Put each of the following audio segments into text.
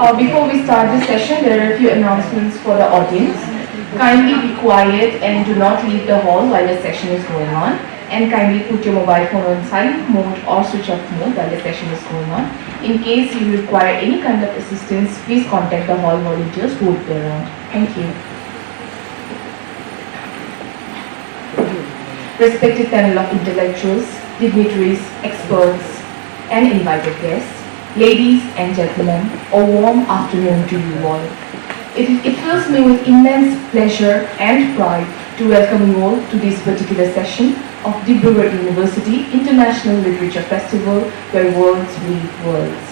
Before we start the session, there are a few announcements for the audience. Kindly be quiet and do not leave the hall while the session is going on. And kindly put your mobile phone on silent mode or switch off mode while the session is going on. In case you require any kind of assistance, please contact the hall volunteers who would be around. Thank you. Respected panel of intellectuals, dignitaries, experts, and invited guests, ladies and gentlemen, a warm afternoon to you all. It fills me with immense pleasure and pride to welcome you all to this particular session of Dibrugarh University International Literature Festival, where words meet worlds.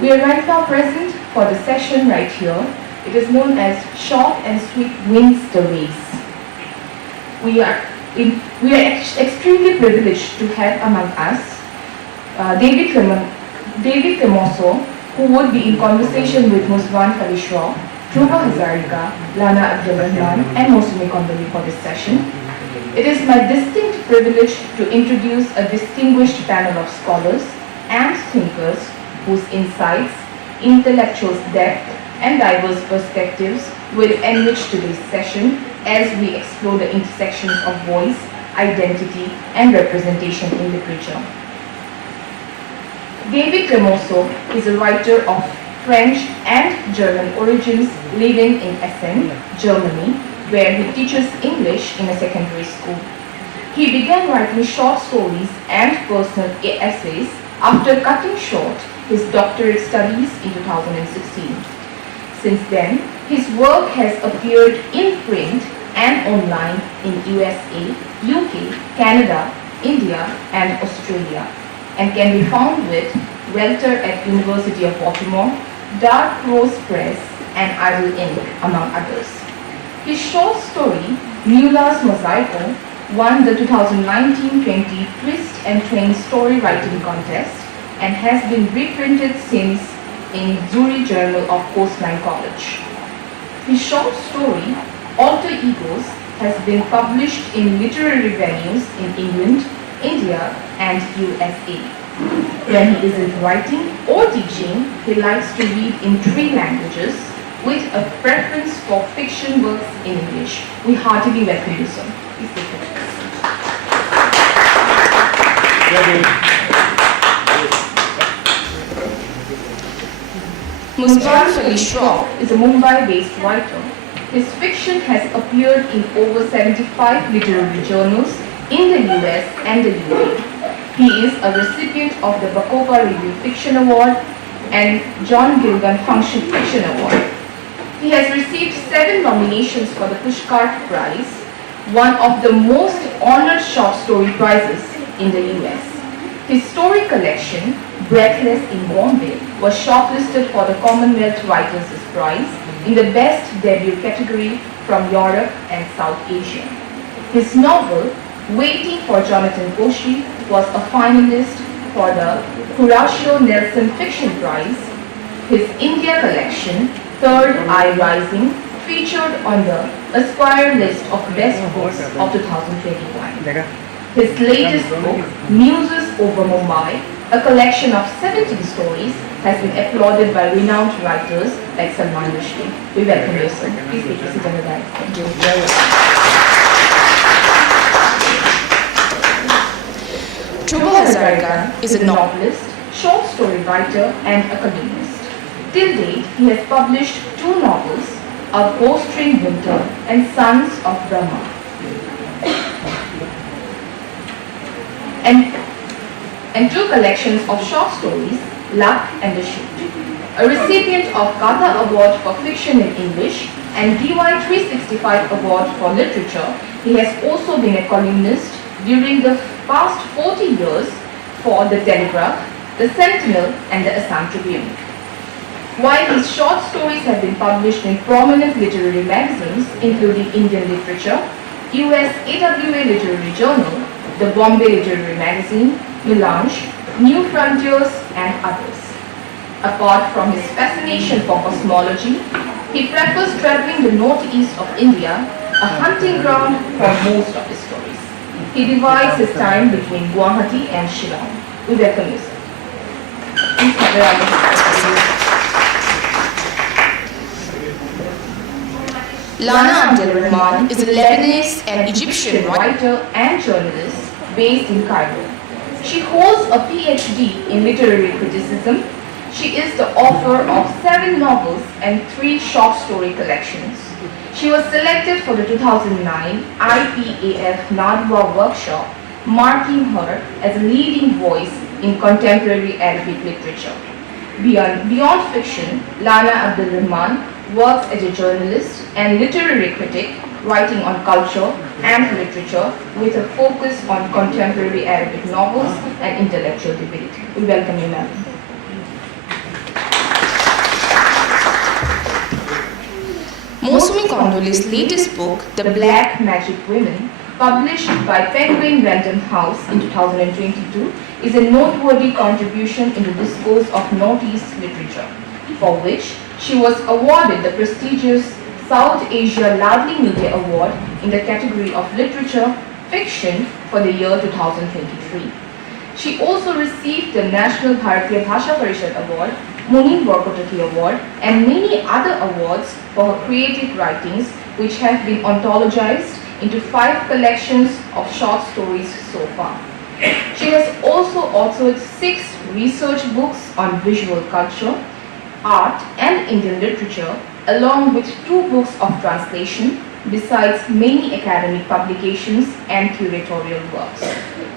We are right now present for the session right here. It is known as Short and Sweet Wins the Race. We are extremely privileged to have among us David Clemenceau, who would be in conversation with Muswan Khalishraw, Dhruva Hazarika, Lana Abdulrahman, and Mosumi Kondali for this session. It is my distinct privilege to introduce a distinguished panel of scholars and thinkers whose insights, intellectual depth, and diverse perspectives will enrich today's session as we explore the intersections of voice, identity, and representation in literature. David Clemenceau is a writer of French and German origins living in Essen, Germany, where he teaches English in a secondary school. He began writing short stories and personal essays after cutting short his doctorate studies in 2016. Since then, his work has appeared in print and online in USA, UK, Canada, India, and Australia, and can be found with Welter at University of Baltimore, Dark Rose Press, and Idle Ink, among others. His short story, Mueller's Mosaico, won the 2019-20 Twist and Train Story Writing Contest and has been reprinted since in Zurich Journal of Coastline College. His short story, Alter Egos, has been published in literary venues in England, India, and USA. When he isn't writing or teaching, he likes to read in 3 languages with a preference for fiction works in English. We heartily welcome you, sir. Please take your place. Muswan Khalishraw is a Mumbai-based writer. His fiction has appeared in over 75 literary journals in the US and the UK. He is a recipient of the Bacopa Review Fiction Award and John Gilgan Function Fiction Award. He has received 7 nominations for the Pushcart Prize, one of the most honored short story prizes in the US. His story collection, Breathless in Bombay, was shortlisted for the Commonwealth Writers' Prize in the Best Debut category from Europe and South Asia. His novel, Waiting for Jonathan Koshi, was a finalist for the Horatio Nelson Fiction Prize. His India collection, Third Eye Rising, featured on the Esquire list of best books of 2021. His latest book, Muses Over Mumbai, a collection of 17 stories, has been applauded by renowned writers like Salman Rushdie. We welcome you, sir. Please take a seat on the dais. Thank you. Dhruva Hazarika is a novelist, short story writer, and academist. Till date, he has published 2 novels, A Bowstring Winter and Sons of Brahma, and 2 collections of short stories, Luck and the Shoot. A recipient of Gatha Award for Fiction in English and DY 365 Award for Literature, he has also been a columnist during the past 40 years for The Telegraph, The Sentinel, and the Assam Tribune. While his short stories have been published in prominent literary magazines, including Indian Literature, US AWA Literary Journal, the Bombay Literary Magazine, Melange, New Frontiers, and others. Apart from his fascination for cosmology, he prefers traveling the northeast of India, a hunting ground for most of his stories. He divides his time between Guwahati and Shillong. We welcome you, sir. Please have a round of applause. Lana Abdelrahman is a Lebanese and Egyptian writer and journalist based in Cairo. She holds a PhD in literary criticism. She is the author of 7 novels and 3 short story collections. She was selected for the 2009 IPAF Nadwa workshop, marking her as a leading voice in contemporary Arabic literature. Beyond fiction, Lana Abdelrahman works as a journalist and literary critic, writing on culture and literature with a focus on contemporary Arabic novels and intellectual debate. We welcome you, ma'am. Mosumi Kondoli's latest book, The Black Magic Women, published by Penguin Random House in 2022, is a noteworthy contribution in the discourse of Northeast literature, for which she was awarded the prestigious South Asia Loudly Media Award in the category of Literature Fiction for the year 2023. She also received the National Bharatiya Bhasha Parishad Award, Munin Borkotaki Award, and many other awards for her creative writings, which have been anthologized into 5 collections of short stories so far. She has also authored 6 research books on visual culture, art, and Indian literature, along with 2 books of translation, besides many academic publications and curatorial works.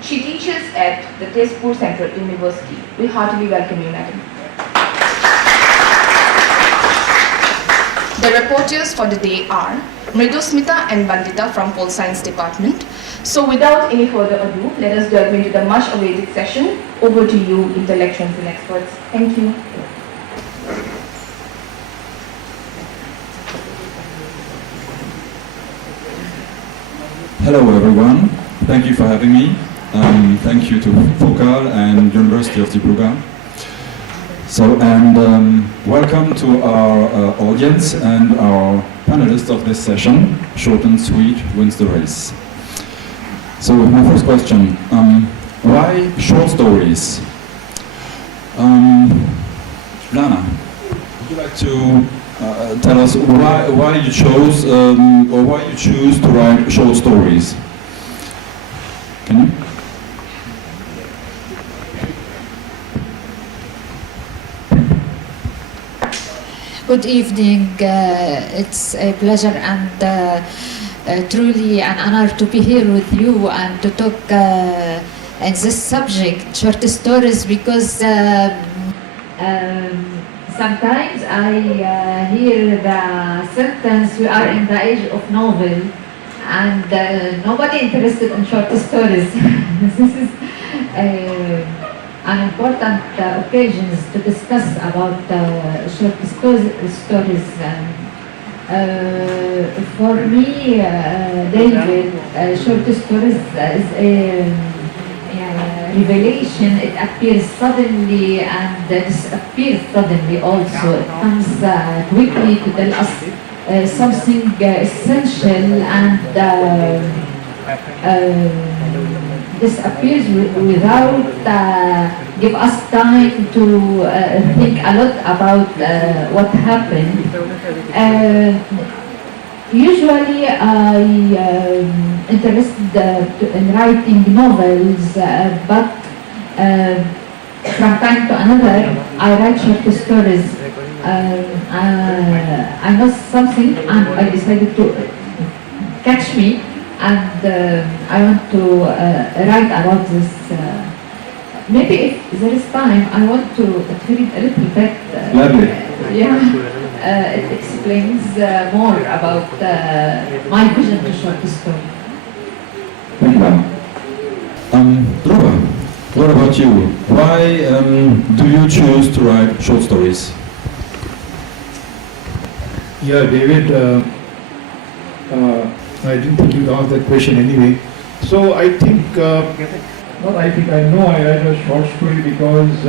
She teaches at the Tezpur Central University. We heartily welcome you, madam. The reporters for the day are Mridusmita and Bandita from Pol Science Department. So without any further ado, let us delve into the much awaited session. Over to you, intellectuals and experts. Thank you. Hello everyone, thank you for having me. Thank you to Focal and University of Dibruga. Welcome to our audience and our panelists of this session. Short and sweet wins the race. So my first question, why short stories? Lana, would you like to tell us why you chose or why you choose to write short stories? Can you? Good evening. It's a pleasure and truly an honor to be here with you and to talk in this subject, short stories, because sometimes I hear the sentence, we are in the age of novel, and nobody interested in short stories. This is an important occasion to discuss about short stories. For me, David, short stories is a revelation. It appears suddenly and disappears suddenly also. It comes quickly to tell us something essential and disappears without give us time to think a lot about what happened. Usually I interested in writing novels, but from time to another I write short stories. I know something and I decided to catch me, and I want to write about this. Maybe if there is time, I want to read a little bit. It explains more about my vision to short story. Thank you. Dhruva, what about you? Why do you choose to write short stories? Yeah, David, I didn't think you'd ask that question anyway. So I think, I know I write a short story because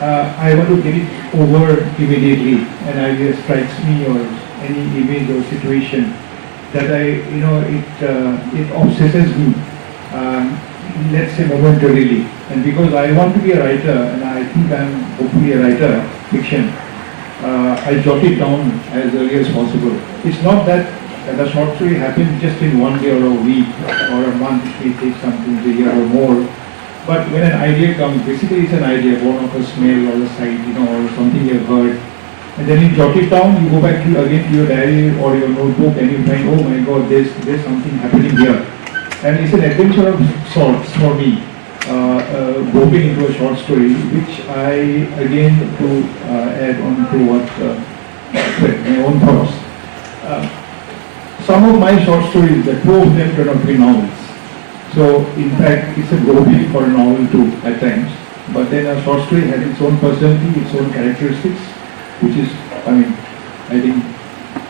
I want to get it over immediately, and idea strikes me or any image or situation that it obsesses me, let's say momentarily. And because I want to be a writer, and I think I'm hopefully a writer, fiction, I jot it down as early as possible. It's not that the short story happens just in one day or a week or a month. It may take something a year or more. But when an idea comes, basically it's an idea born of a smell or a sight, or something you've heard. And then you jot it down, you go back again to your diary or your notebook and you find, oh my God, there's something happening here. And it's an adventure of sorts for me, roping into a short story, which I, again, to add on to what, my own thoughts. Some of my short stories, the two of them turn out to be novels. So, in fact, it's a roping for a novel too, at times. But then a short story has its own personality, its own characteristics, which is, I think,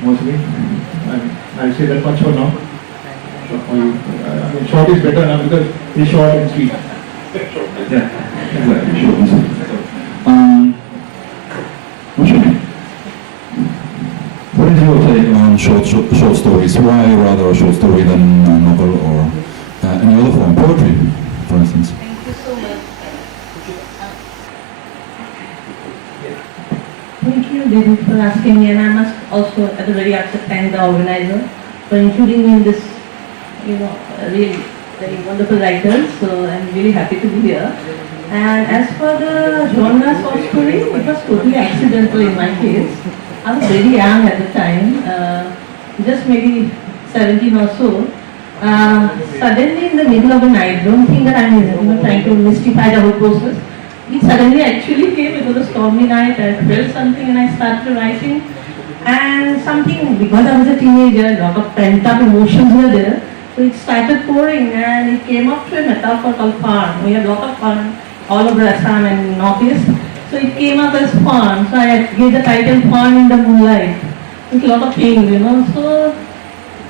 mostly, I'll say that much for now. Short is better now because it's short and sweet. Yeah, exactly. Short and sweet. What is your take on short stories? Why rather a short story than a novel or any other form, poetry, for instance? Thank you so much. Thank you, David, for asking me, and I must also at the very outset thank the organizer for including me in this, really very wonderful writers. So I'm really happy to be here. And as for the genre short story, it was totally accidental in my case. I was very young at the time, just maybe 17 or so. Suddenly in the middle of the night, don't think that I'm trying to mystify the whole process. It suddenly actually came. It was a stormy night. I felt something and I started writing. And something, because I was a teenager, a lot of pent up emotions were there. So it started pouring and it came up to a metaphor called farm. We had a lot of farm all over Assam and Northeast. So it came up as farm. So I gave the title Farm in the Moonlight. With a lot of things, So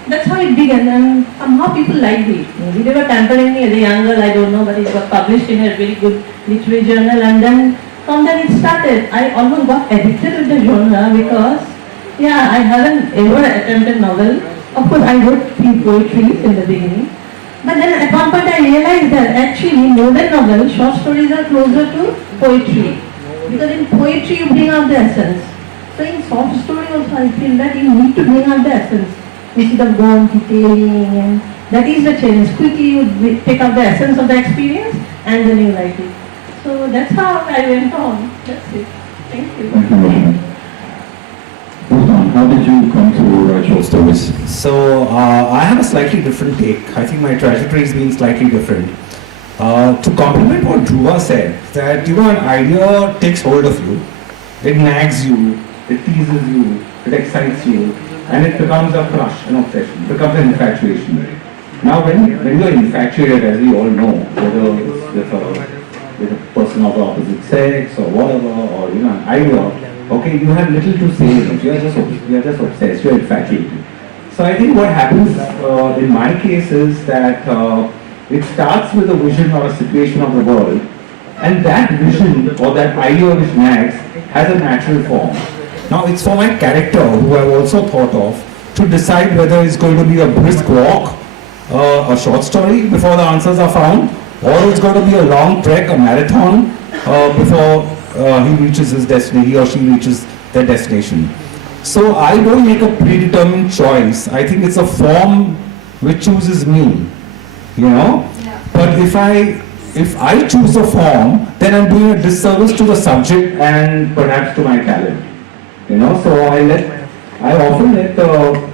that's how it began, and somehow people liked it. Maybe they were pampering me as a young girl, I don't know, but it was published in a very good literary journal, and then from there it started. I almost got addicted with the genre because, I haven't ever attempted novel. Of course, I wrote few poetry in the beginning, but then at one point I realized that actually more than novel, short stories are closer to poetry, because in poetry you bring out the essence. So in short story also I feel that you need to bring out the essence. Instead of going detailing, and that is the challenge. Quickly you pick up the essence of the experience and then you write it. So that's how I went on. That's it. Thank you. Thank you, Roshan. Roshan, how did you come to write short stories? So I have a slightly different take. I think my trajectory has been slightly different. To complement what Dhruva said, that an idea takes hold of you, it nags you, it teases you, it excites you, and it becomes a crush, an obsession, it becomes an infatuation. Now when you're infatuated, as we all know, whether it's with a person of the opposite sex or whatever, or an idea, okay, you have little to say in it, you're just obsessed, you're infatuated. So I think what happens in my case is that it starts with a vision or a situation of the world, and that vision or that idea which nags has a natural form. Now it's for my character, who I've also thought of, to decide whether it's going to be a brisk walk, a short story before the answers are found, or it's going to be a long trek, a marathon, before he reaches his destiny, he or she reaches their destination. So I don't make a predetermined choice. I think it's a form which chooses me, But if I choose a form, then I'm doing a disservice to the subject and perhaps to my talent. So I often let the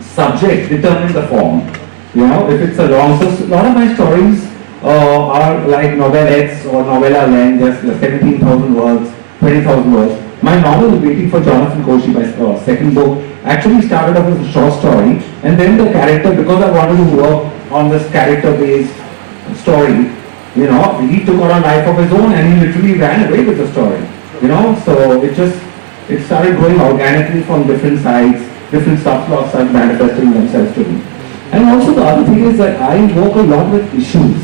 subject determine the form. If it's a long, so a lot of my stories are like novelettes or novella length, just 17,000 words, 20,000 words. My novel, Waiting for Jonathan Koshi, my second book, actually started off as a short story, and then the character, because I wanted to work on this character-based story, he took on a life of his own and he literally ran away with the story. So it started growing organically from different sides, different subplots started manifesting themselves to me. And also the other thing is that I work a lot with issues.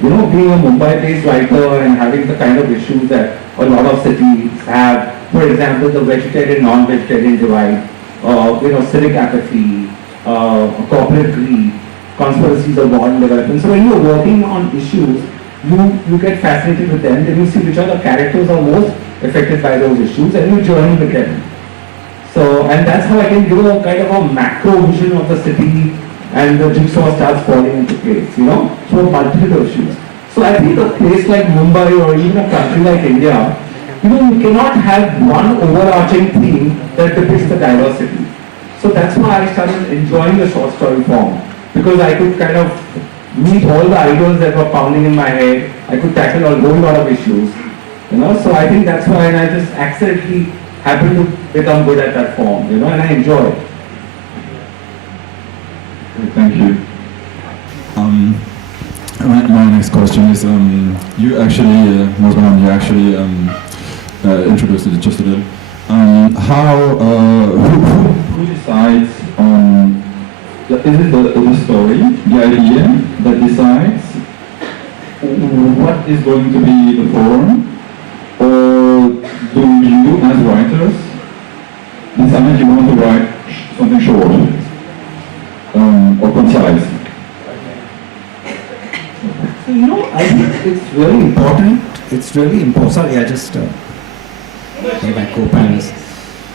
Being a Mumbai-based writer and having the kind of issues that a lot of cities have, for example, the vegetarian-non-vegetarian divide, civic apathy, corporate greed, conspiracies of modern development. So when you're working on issues, you get fascinated with them, then you see which are the characters are most affected by those issues, and you journey with them. So, and that's how I can give a kind of a macro vision of the city, and the jigsaw starts falling into place, you know, through multiple issues. So I think a place like Mumbai or even a country like India, you know, you cannot have one overarching theme that depicts the diversity. So that's why I started enjoying the short story form, because I could kind of meet all the ideas that were pounding in my head. I could tackle a whole lot of issues, you know. So I think that's why, and I just accidentally happened to become good at that form, you know, and I enjoy it. Thank you. My next question is, you actually, Mosman, you actually introduced it just a little. Who decides on, is it the story, the idea that decides what is going to be the form, or do you as writers decide you want to write something short or concise? So, you know, I think it's really important. It's really important. Sorry, I just my co-panelists.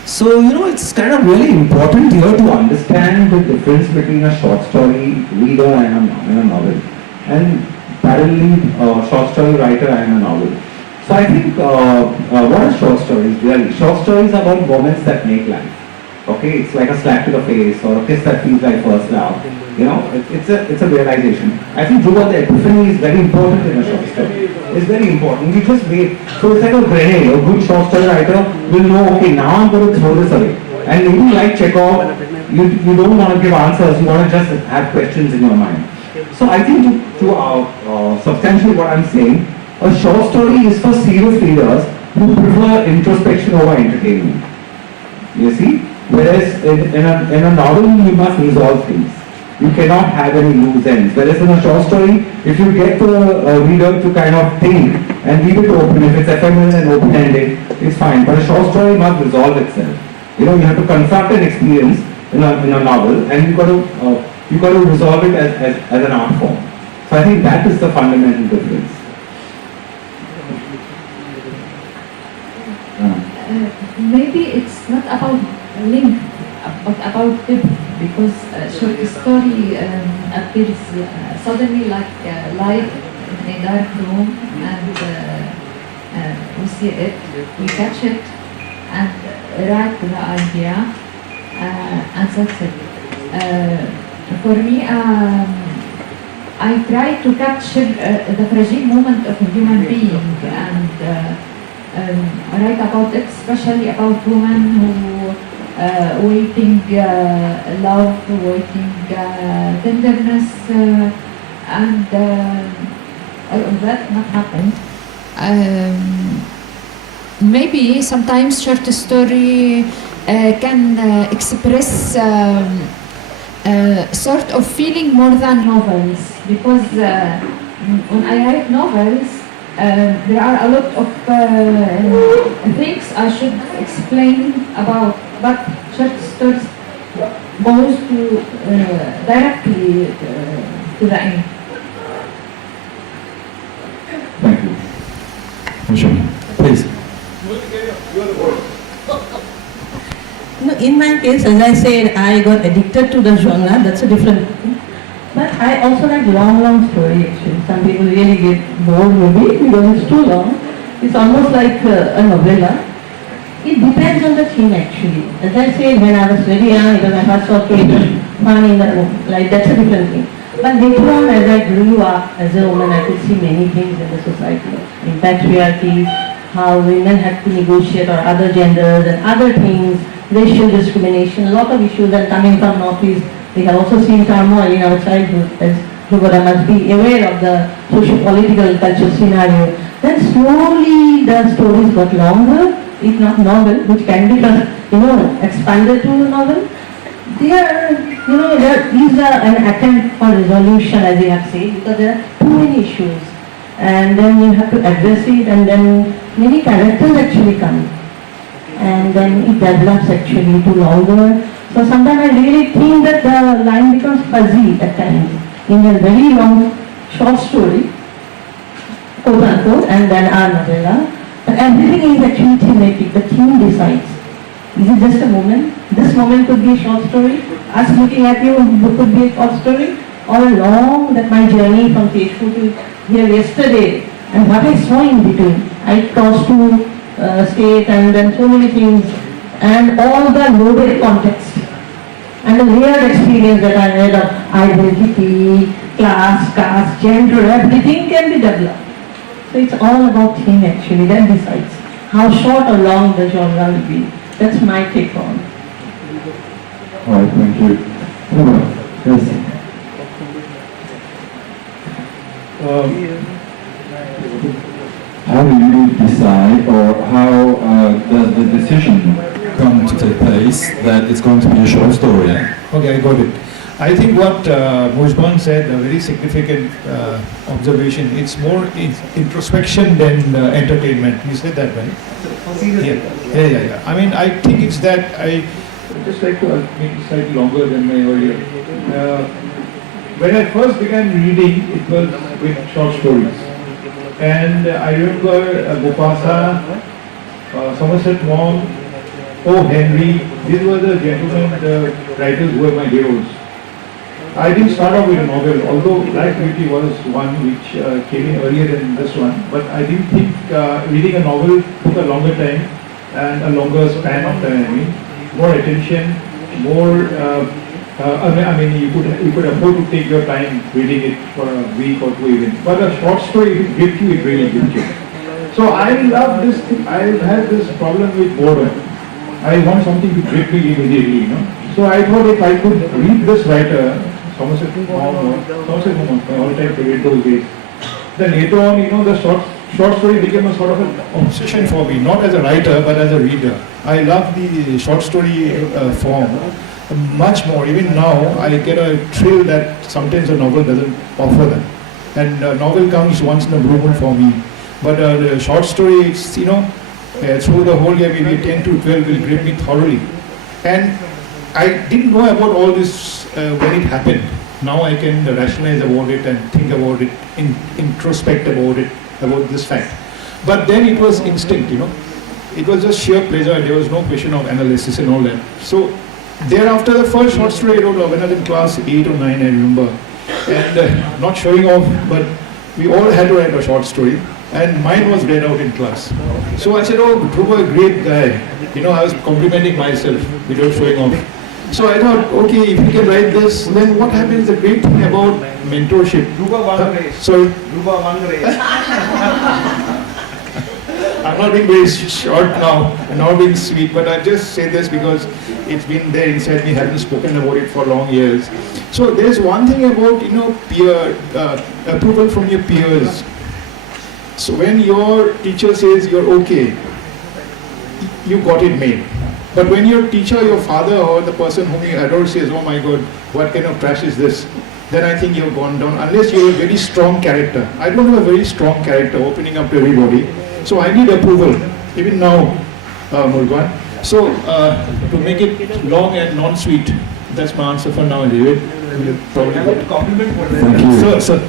So, you know, it's kind of really important here to understand the difference between a short story reader and a novel. And parallelly, a short story writer and a novel. So I think, what are short stories really? Short stories are about moments that make life. Okay, it's like a slap to the face or a kiss that feels like first love. You know, it's a realization. I think Dhruva, the epiphany is very important in a short story. It's very important. You just wait. So it's like a grenade. A good short story writer will know, okay, now I'm going to throw this away. And maybe like Chekhov, you don't want to give answers, you want to just have questions in your mind. So I think to substantially what I'm saying, a short story is for serious readers who prefer introspection over entertainment. You see? Whereas in a novel, you must resolve things. You cannot have any loose ends. Whereas in a short story, if you get the reader to kind of think and leave it open, if it's ephemeral and open-ended, it's fine. But a short story must resolve itself. You know, you have to confront an experience in a novel, and you got to resolve it as an art form. So I think that is the fundamental difference. Maybe it's not about length, but about depth, because short story appears suddenly like light in a dark room, and we see it, we catch it, and write the idea, and that's it. For me, I try to capture the fragile moment of a human being, and write about it, especially about women who waiting love, waiting tenderness, and all of that not happen. Maybe sometimes short story can express sort of feeling more than novels, because when I write novels, there are a lot of things I should explain about, but short stories goes to directly to the end. Thank you. Rishon, please. No, in my case, as I said, I got addicted to the genre. That's a different thing. But I also like long story actually. Some people really get bored with it because it's too long. It's almost like a novella. It depends on the theme actually. As I said, when I was very young, it was my first short story, it was fun in the, like that's a different thing. But later on, as I grew up as a woman, I could see many things in the society. In patriarchy, how women had to negotiate, or other genders and other things, racial discrimination, a lot of issues. And coming from Northeast, we have also seen turmoil in our childhood, as Dhruva must be aware of the socio-political cultural scenario. Then slowly the stories got longer, if not novel, which can be, expanded to a novel. These are an attempt for resolution, as you have said, because there are too many issues. And then you have to address it, and then many characters actually come. And then it develops actually to longer. So sometimes I really think that the line becomes fuzzy at times in a very long short story, quote unquote, and then our novella. But everything is actually thematic. The theme decides. Is it just a moment? This moment could be a short story. Us looking at you could be a short story. All along that my journey from Teshpur to here yesterday, and what I saw in between. I crossed to state and then so many things, and all the loaded context and the layered experience that I had of identity, class, caste, gender, everything can be developed. So it's all about theme actually, that decides how short or long the genre will be. That's my take on it. All right, thank you. Yes. How do you decide, or how does the decision come to take place that it's going to be a short story? Okay, I got it. I think what Mujban said, a very significant observation, it's more introspection than entertainment. You said that, right? Yeah. I mean, I think it's that I just like to make it slightly longer than my earlier. When I first began reading, it was with short stories. And I remember Mufasa, Somerset Maugham, O. Henry, these were the gentlemen, the writers who were my heroes. I didn't start off with a novel, although Black Beauty was one which came in earlier than this one, but I didn't think reading a novel took a longer time and a longer span of time. I mean, more attention, more, you could afford to take your time reading it for a week or two even. But a short story, if it grips you, it really grips you. So I love this thing. I had this problem with boredom. I want something to grip me immediately, you know. So I thought if I could read this writer, Somerset Maugham, my all-time favorite those days. Then later on, you know, the short story became a sort of an obsession for me, not as a writer, but as a reader. I love the short story form much more. Even now, I get a thrill that sometimes a novel doesn't offer that. And a novel comes once in a blue moon for me. But the short story, it's, you know, through the whole year, maybe 10 to 12 will grip me thoroughly. And I didn't know about all this when it happened. Now I can rationalize about it and think about it, introspect about it, about this fact. But then it was instinct, you know. It was just sheer pleasure. There was no question of analysis and all that. So thereafter, the first short story I wrote when I was in class 8 or 9, I remember. And not showing off, but we all had to write a short story. And mine was read out in class. So I said, oh, Dhruva, a great guy. You know, I was complimenting myself without showing off. So I thought, okay, if you can write this, then what happens, the great thing about mentorship. Dhruva won the race. Sorry? Dhruva won the race. I'm not being very short now, I'm not being sweet, but I just say this because it's been there inside me, haven't spoken about it for long years. So there's one thing about, you know, peer approval from your peers. So when your teacher says you're okay, you got it made. But when your teacher, your father, or the person whom you adore says, oh my God, what kind of trash is this? Then I think you've gone down, unless you have a very strong character. I don't have a very strong character opening up to everybody. So I need approval, even now, Murgan. So to make it long and non-sweet, that's my answer for now, David. Probably I want to compliment what Thank you. Sir.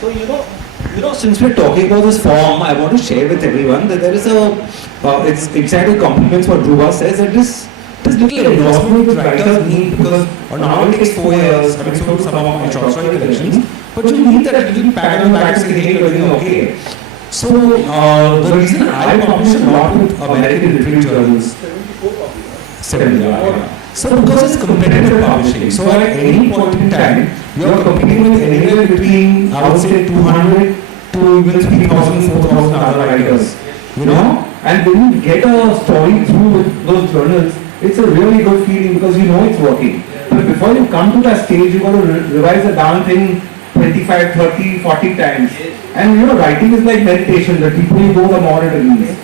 So you know, since we're talking about this form, I want to share with everyone that there is it's exactly compliments what Dhruva says, that this little endorsement which writers need, because a novel takes 4 years, coming through some of my short story collections, but you need that little pat on the back saying, hey, you're doing okay. So the reason I publish a lot with American literary journals, 7 years. So because it's competitive publishing, so at any point in time, you're competing with anywhere between, I would say, 200 to even 3,000, 4,000 other writers, you know? And when you get a story through with those journals, it's a really good feeling because you know it's working. But before you come to that stage, you've got to revise the darn thing 25, 30, 40 times. And you know, writing is like meditation. The deeper you go, the more it releases.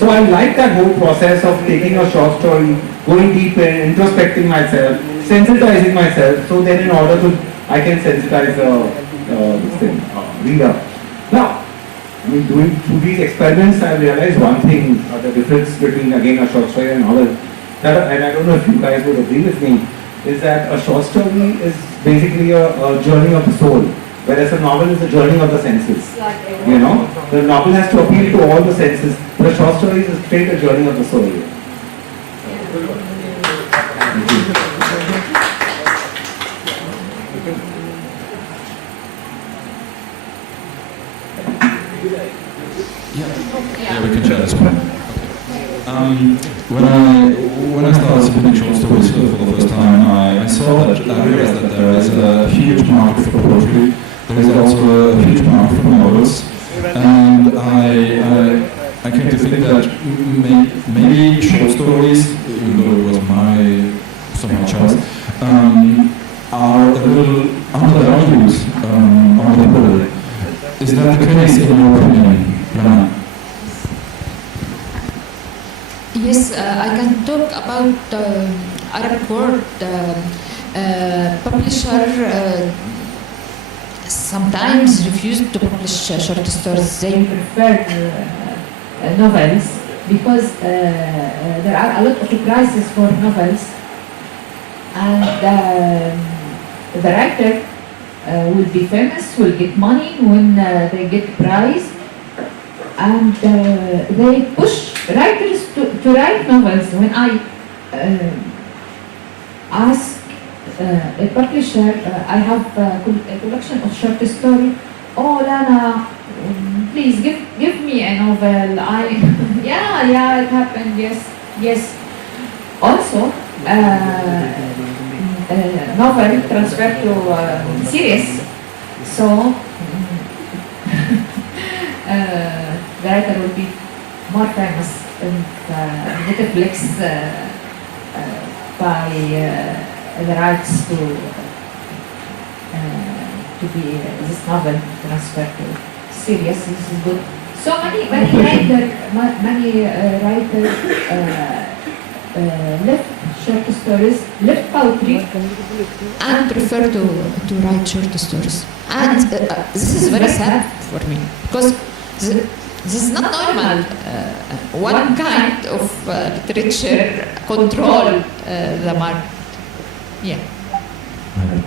So I like that whole process of taking a short story, going deep in, introspecting myself, sensitizing myself, so then in order to, I can sensitize the reader. Now, I mean, doing through these experiments, I realized one thing, the difference between, again, a short story and a novel, that, and I don't know if you guys would agree with me, is that a short story is basically a journey of the soul. Whereas a novel is a journey of the senses. You know, the novel has to appeal to all the senses. But a short story is straight a journey of the soul. Yeah, we can share this one. When I started submitting short stories for the first time, I realized that there is a huge market for poetry. There is also a huge market for novels, and I came to think that maybe short stories, even though it was my choice, are a little undervalued on the whole. Is that the case in your opinion, Lana? Yes, I can talk about Arab world. Publisher sometimes refuse to publish short stories. They prefer novels because there are a lot of prices for novels, and the writer will be famous, will get money when they get prize, and they push writers to write novels. When I ask a publisher, I have a collection of short story. Oh, Lana, please give me a novel. Yeah, it happened. Yes. Also, novel transferred to series. So the writer will be more famous in Netflix by the rights to be this novel transferred to series. This is good. So many writers left short stories, left poetry, and prefer to write short stories. And this is very sad for me because this is not normal. One kind of literature control the market. Yeah.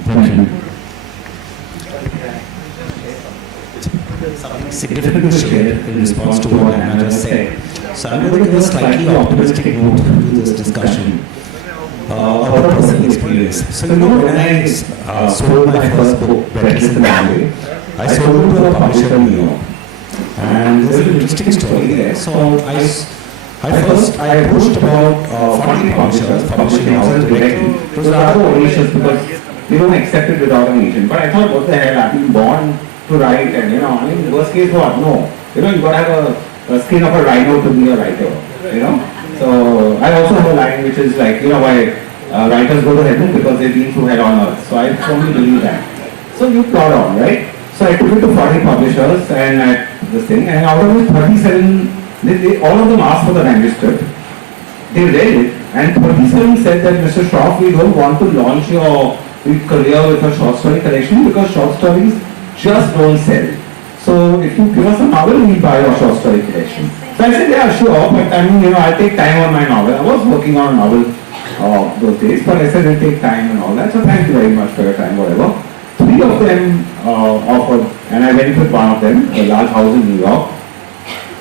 Thank you. Something significant to share in response to what Anna just said. So I'm going to give a slightly optimistic note to this discussion about personal experience. So when I sold my first book, Reckless in Bombay, I sold it to a publisher in New York. And there's an interesting story there. So I approached about 40 publishers, publishing houses directly. It was rather audacious because they don't accept it without an agent. But I thought, what the hell, I've been born to write, and the worst case what? No. You got to have a skin of a rhino to be a writer, So I also have a line which is like, why writers go to heaven because they've been through hell on earth. So I firmly believe that. So you plod on, right? So I took it to 40 publishers and this thing, and out of it 37, all of them asked for the manuscript. They read it, and 37 said that, Mr. Shroff, we don't want to launch your career with a short story collection because short stories just don't sell. So if you give us a novel, we'll buy your short story collection. So I said, yeah, sure, but I'll take time on my novel. I was working on a novel those days, but I said it'll take time and all that. So thank you very much for your time, whatever. 3 of them offered, and I went with one of them, a large house in New York.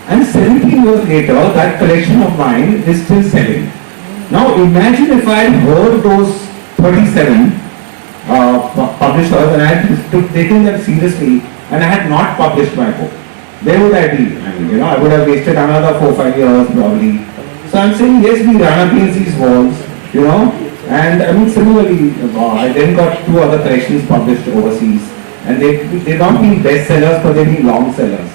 And 17 years later, that collection of mine is still selling. Now imagine if I had heard those 37 publishers and I had taken them seriously and I had not published my book. Where would I be? I would have wasted another 4-5 years probably. So I'm saying, yes, we run against these walls, and similarly, I then got 2 other collections published overseas, and they've not been bestsellers, but they've been long sellers.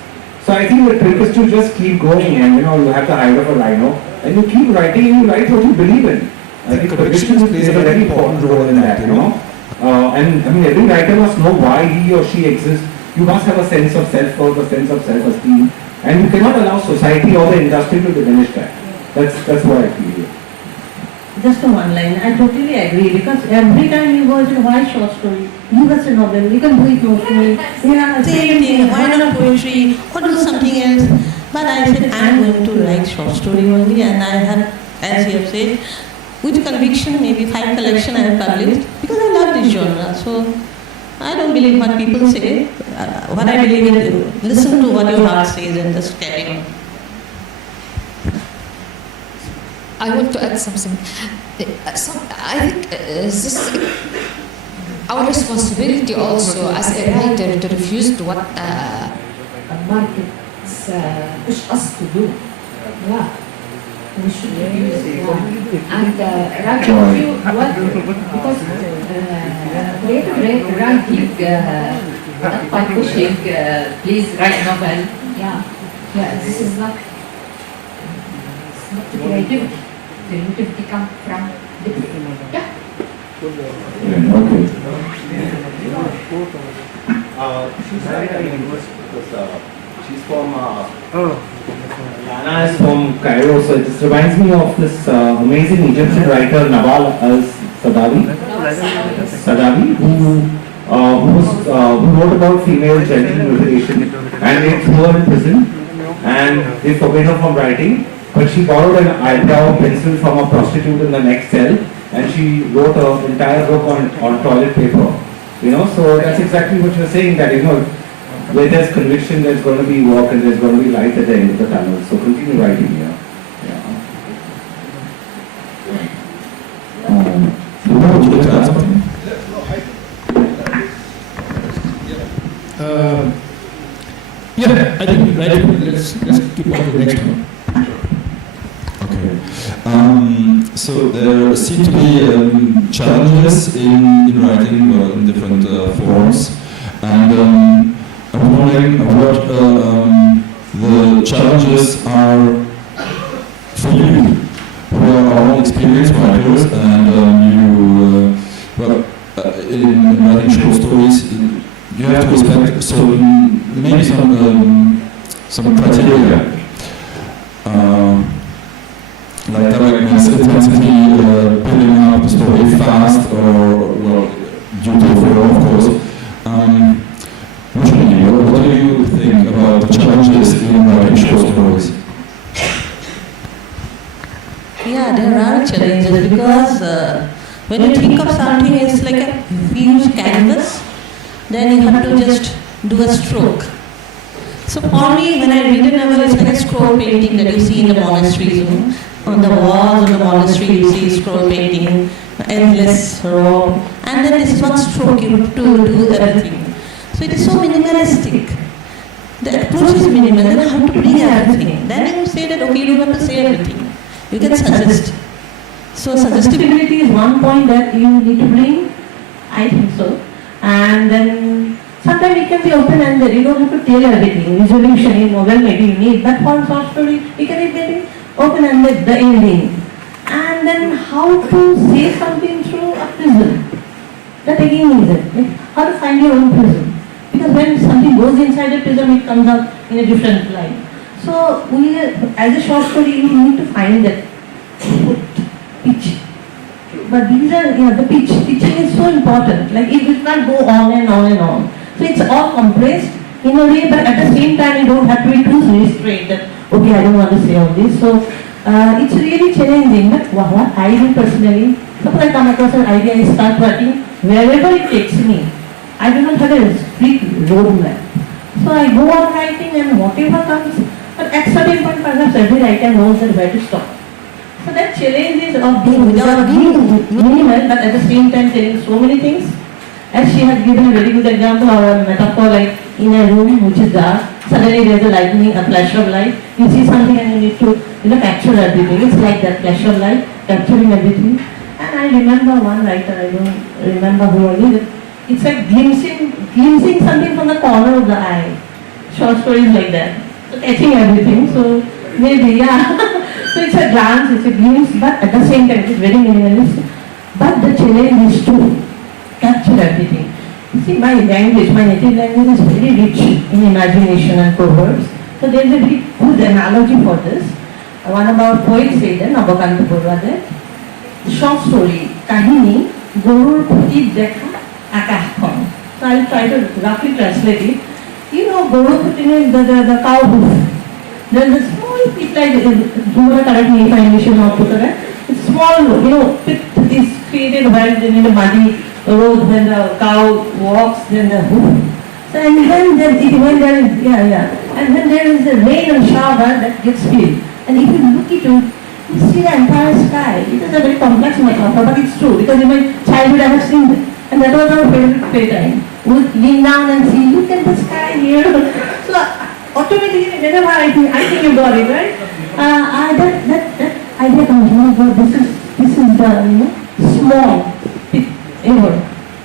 So I think the trick is to just keep going, and you have the hide of a rhino, and you keep writing, and you write what you believe in. I think conviction plays a very important role in that, And every writer must know why he or she exists. You must have a sense of self-worth, a sense of self-esteem, and you cannot allow society or the industry to diminish that. That's what I feel. Just a one line, I totally agree, because every time you go to why short story, give us a novel, you can do it mostly. Same thing, why not poetry, or do something else? But I said, I'm going to write short story only, and I have, as you have said, with conviction, maybe 5 collections I have published, because I love this genre. So I don't believe what people say. What I believe is listen to what your heart says and just carry on. I want to add something. I think this is our responsibility also as a writer to refuse to what markets push us to do. Yeah. We should use it. And write a few what because creative writing not by pushing please write a novel. Yeah. Yeah. This is not. It's not creativity. Creativity comes from the yeah. Okay. She's right at university because she's from Lana is from Cairo, so it just reminds me of this amazing Egyptian writer Nawal al-Saadawi, who wrote about female genital mutilation, and they threw her in prison, and they forbade her from writing. But she borrowed an eyebrow pencil from a prostitute in the next cell, and she wrote an entire book on toilet paper. You know, so that's exactly what you're saying, that, you know, where there's conviction, there's going to be work and there's going to be light at the end of the tunnel. So continue writing here. Would you like to add something? Yeah, I think let's keep on to the next one. Okay. So there seem to be challenges in writing in different forms, and I'm wondering what the challenges are for you, who are all experienced writers, and in writing short stories, you have to respect maybe some criteria. Like directness, intensity, building up the story fast, or, well, due to flow, of course. What do you think about the challenges in writing short stories? Yeah, there are challenges because when you think of something as like a huge canvas, then you have to just do a stroke. So for me, when I read a novel, it's like a scroll painting that you see in the monasteries. On the walls of the monastery, you see scroll painting, endless row, and then this one stroke you have to do everything. So it is so minimalistic. The approach is minimal, then how to bring everything. Then you say that, okay, you don't have to say everything. You can suggest. So suggestibility is one point that you need to bring. I think so. And then sometimes it can be open-ended. You don't have to tell everything. Resolution in novel maybe you need, but for short story, you can be open-ended, the ending. And then how to say something through a prism. That again is it. Like how to find your own prism. Because when something goes inside a prism, it comes out in a different light. So we, as a short story, you need to find that pitch. But these are, the pitching is so important. Like it can't go on and on and on. So it's all compressed in a way, but at the same time, you don't have to be too restrained that, okay, I don't want to say all this. So it's really challenging. But what I do personally, suppose I come across an idea, I start writing, wherever it takes me, I do not have a strict roadmap. So I go on writing and whatever comes, but at certain point perhaps every writer knows that where to stop. So that challenge is of being without being minimal, but at the same time telling so many things. As she has given a very good example or a metaphor, like in a room which is dark, suddenly there's a lightning, a flash of light. You see something and you need to capture everything. It's like that flash of light, capturing everything. And I remember one writer, I don't remember who it is. It's like glimpsing something from the corner of the eye. Short stories like that. So catching everything. So maybe, yeah. So it's a glance, it's a glimpse, but at the same time it's very minimalist. But the challenge is to capture everything. See, my language, my native language is very rich in imagination and proverbs. So there is a very good analogy for this. One about poet said, Nabakanta Borwa, that short story, kahini, gorur puti dekha akashkon. So I'll try to roughly translate it. You know, gorur puti means the cow hoof. There is a small pit like, correct me if I am not correct. It's small, pit is created while in a muddy road when the cow walks, then the hoof. So and when there is, and when there is a rain or shower, that gets filled. And if you look into it, you see the entire sky. It is a very complex metaphor, but it's true because in my childhood I have seen it. And that was our favorite playtime. We would lean down and see, look at the sky here. So automatically, whenever I think you got it, right? That idea comes, oh my God, this is the small picture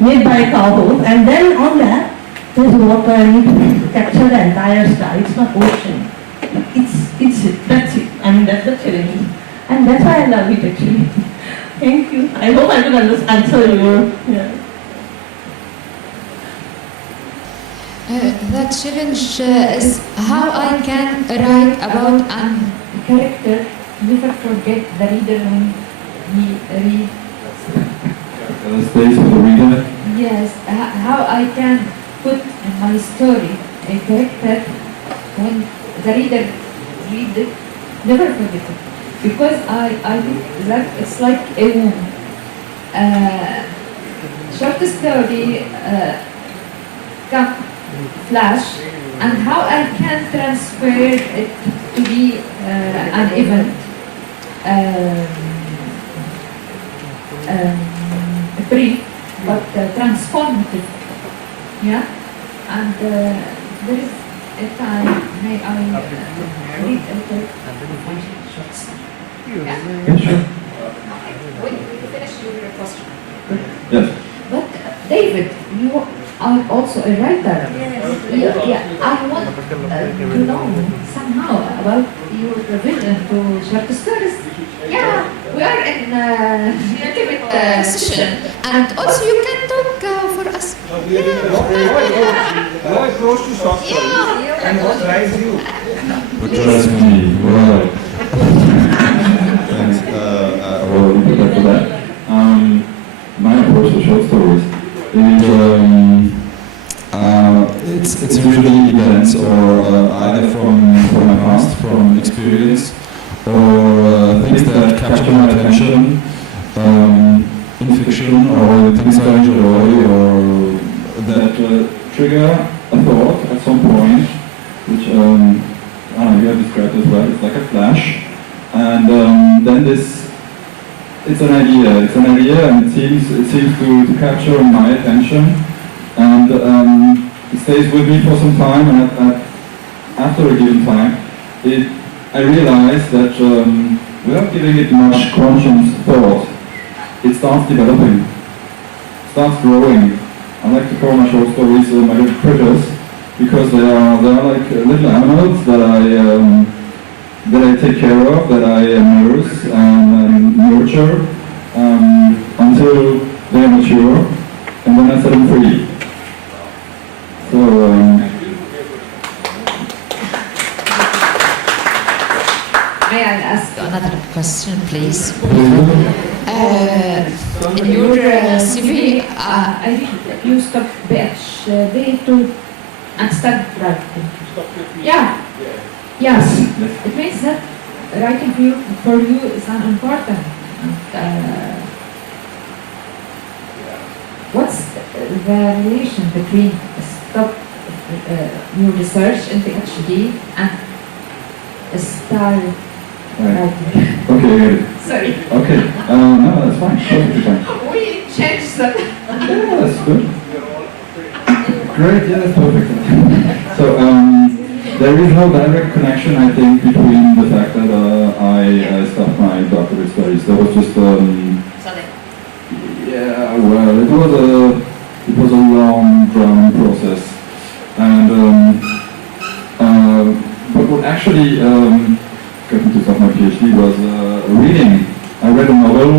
made by a cow hoof, and then on that there's water, and you can capture the entire sky. It's not ocean. That's it. I mean, that's the challenge. And that's why I love it actually. Thank you. I hope I could answer your, The challenge is how I can write about a character, never forget the reader when he reads. Stays for the reader. Yes, how I can put in my story a character when the reader read it, never forget it. Because I think that it's like a wound. Short story come flash, and how I can transfer it to be an event. Brief, but transformative. Yeah? And there is a time, may I read a little short story? Yeah? Yeah, sure. When you finish your question. Yes. But David, you are also a writer. Yeah, I want to know somehow about your revision to short stories. Yeah, we are in a intimate session, and also you can talk for us. How approach to soft stories and what drives you? What drives me? Well, thanks. Well, you put up for that. My approach to short stories is it's usually events or either from my past, from experience, or things that capture my attention in fiction, or things I enjoy, or that trigger a thought at some point, which I don't know, you have described as well. It's like a flash, and then it's an idea, and it seems to capture my attention, and it stays with me for some time, and after a given time, I realize that without giving it much conscious thought, it starts developing, starts growing. I like to call my short stories my little critters, because they are like little animals that I take care of, that I nurse and nurture until they are mature, and then I set them free. So. May I ask another question, please? In your CV, I read that you stopped PhD to and started writing. Yeah. Yes. It means that writing for you is an important. What's the relation between stop your research in PhD and start writing? Okay. Sorry. Okay. No, that's fine. Perfectly fine. We changed that. Yeah, that's good. Great. Yeah, that's perfect. So there is no direct connection, I think, between the fact that I stopped my doctorate studies. There was just yeah. Well, it was a long, drawn process, and but what actually got me to start my PhD was reading. I read a novel,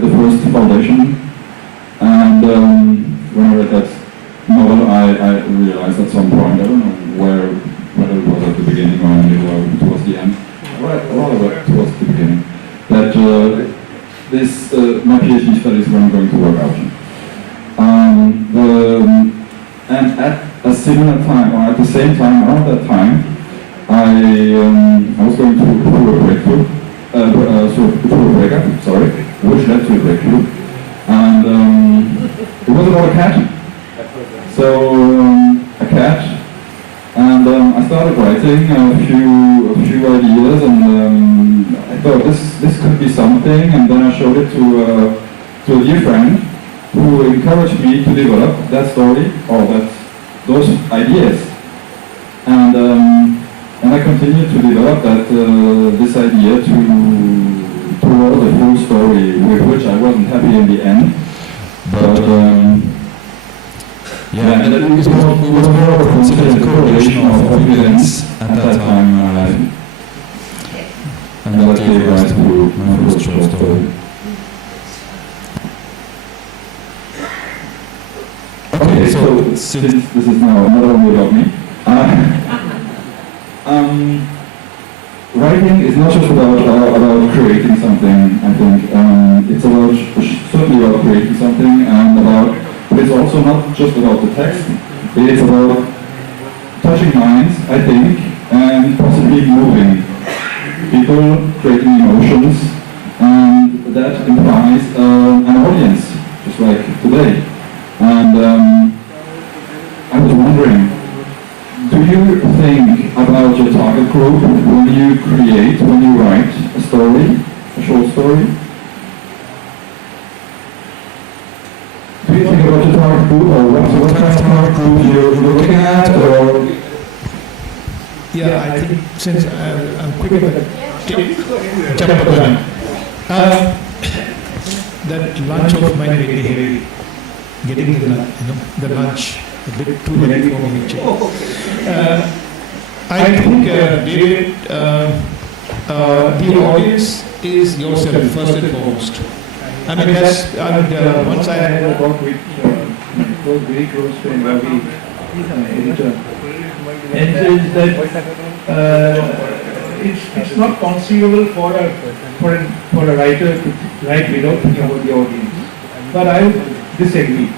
the first foundation, and when I read that novel, I realized at some point, I don't know whether it was at the beginning or in the middle or towards the end, rather towards the beginning, that my PhD studies weren't going to work out. And at a similar time, or at the same time, around that time, I was going through a breakthrough, through a breakup, which led to a breakthrough. And it was about a cat. So a cat, and I started writing a few ideas, and I thought this could be something, and then I showed it to a dear friend who encouraged me to develop that story or those ideas, and I continued to develop this idea towards a full story, with which I wasn't happy in the end, but yeah, and it was more of a coincidence, a correlation of events at that time in my life, and that gave rise to my first short story. Okay, so since this is now not only about me, writing is not just about creating something. I think it's certainly about creating something, but it's also not just about the text. It's about touching minds, I think, and possibly moving people, creating emotions, and that implies an audience, just like today. And I was wondering, do you think about your target group when you write a story, a short story? Do you think about your target group, or what kind of target group you're looking at, or? Yeah, I think since I'm quick at the jump of the gun, that lunch of mine very heavy. Getting the lunch a bit too heavy for me actually. I think David, the audience is yourself first and foremost. I mean, once I had a talk with close, very close friend, Ravi, editor, and says that it's not conceivable for a writer to write without thinking about the audience. But I would disagree.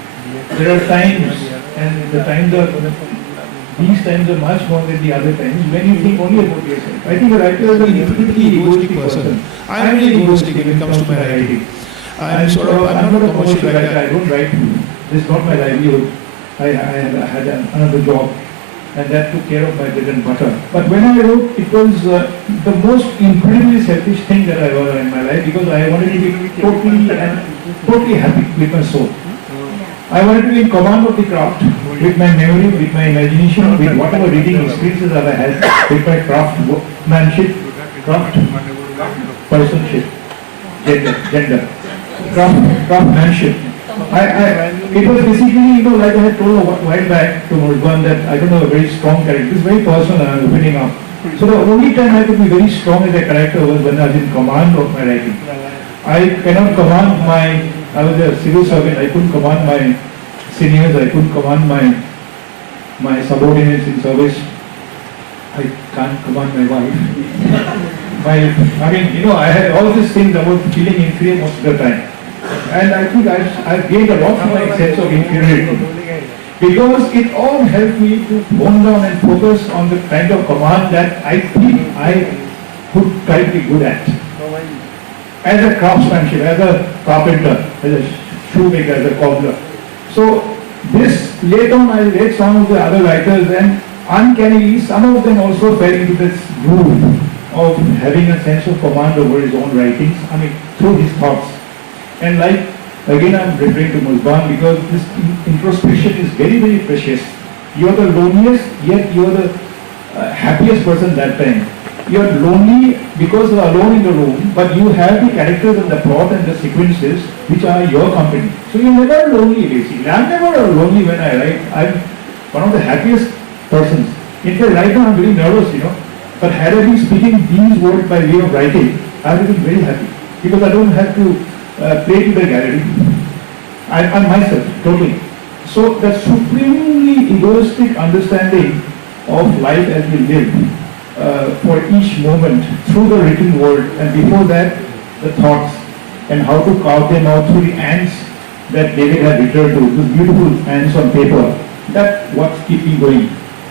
There are times, and these times are much more than the other times, when you think only about yourself. I think a writer is an infinitely egoistic person. I am really egoistic when it comes to my writing. I'm not a commercial writer. I don't write. This is not my livelihood. I had another job, and that took care of my bread and butter. But when I wrote, it was the most incredibly selfish thing that I ever done in my life, because I wanted to be totally happy with my soul. I wanted to be in command of the craft, with my memory, with my imagination, with whatever reading experiences that I had, with my craftsmanship, personship, gender, craftsmanship. It was basically, like I had told a while back to Murzban, that I don't have a very strong character. It's very personal, I'm opening up. So the only time I could be very strong as a character was when I was in command of my writing. I cannot command I was a civil servant, I couldn't command my seniors, I couldn't command my subordinates in service. I can't command my wife. I had all these things about feeling inferior most of the time. And I think I've gained a lot from my sense of inferiority. Because it all helped me to hone down and focus on the kind of command that I think I could try to be good at. As a craftsmanship, as a carpenter, as a shoemaker, as a cobbler. So this, later on I read some of the other writers, and uncannily some of them also fell into this groove of having a sense of command over his own writings, through his thoughts. And again I'm referring to Murzban, because this introspection is very, very precious. You are the loneliest, yet you are the happiest person that time. You are lonely because you are alone in the room, but you have the characters and the plot and the sequences which are your company. So you're never lonely basically. I'm never lonely when I write. I'm one of the happiest persons. In fact, right now I'm very nervous, But had I been speaking these words by way of writing, I would have been very happy. Because I don't have to play to the gallery. I'm myself, totally. So that supremely egoistic understanding of life as we live, for each moment through the written word, and before that the thoughts, and how to carve them out through the ants that David had returned to, those beautiful ants on paper. That's what's keeping going.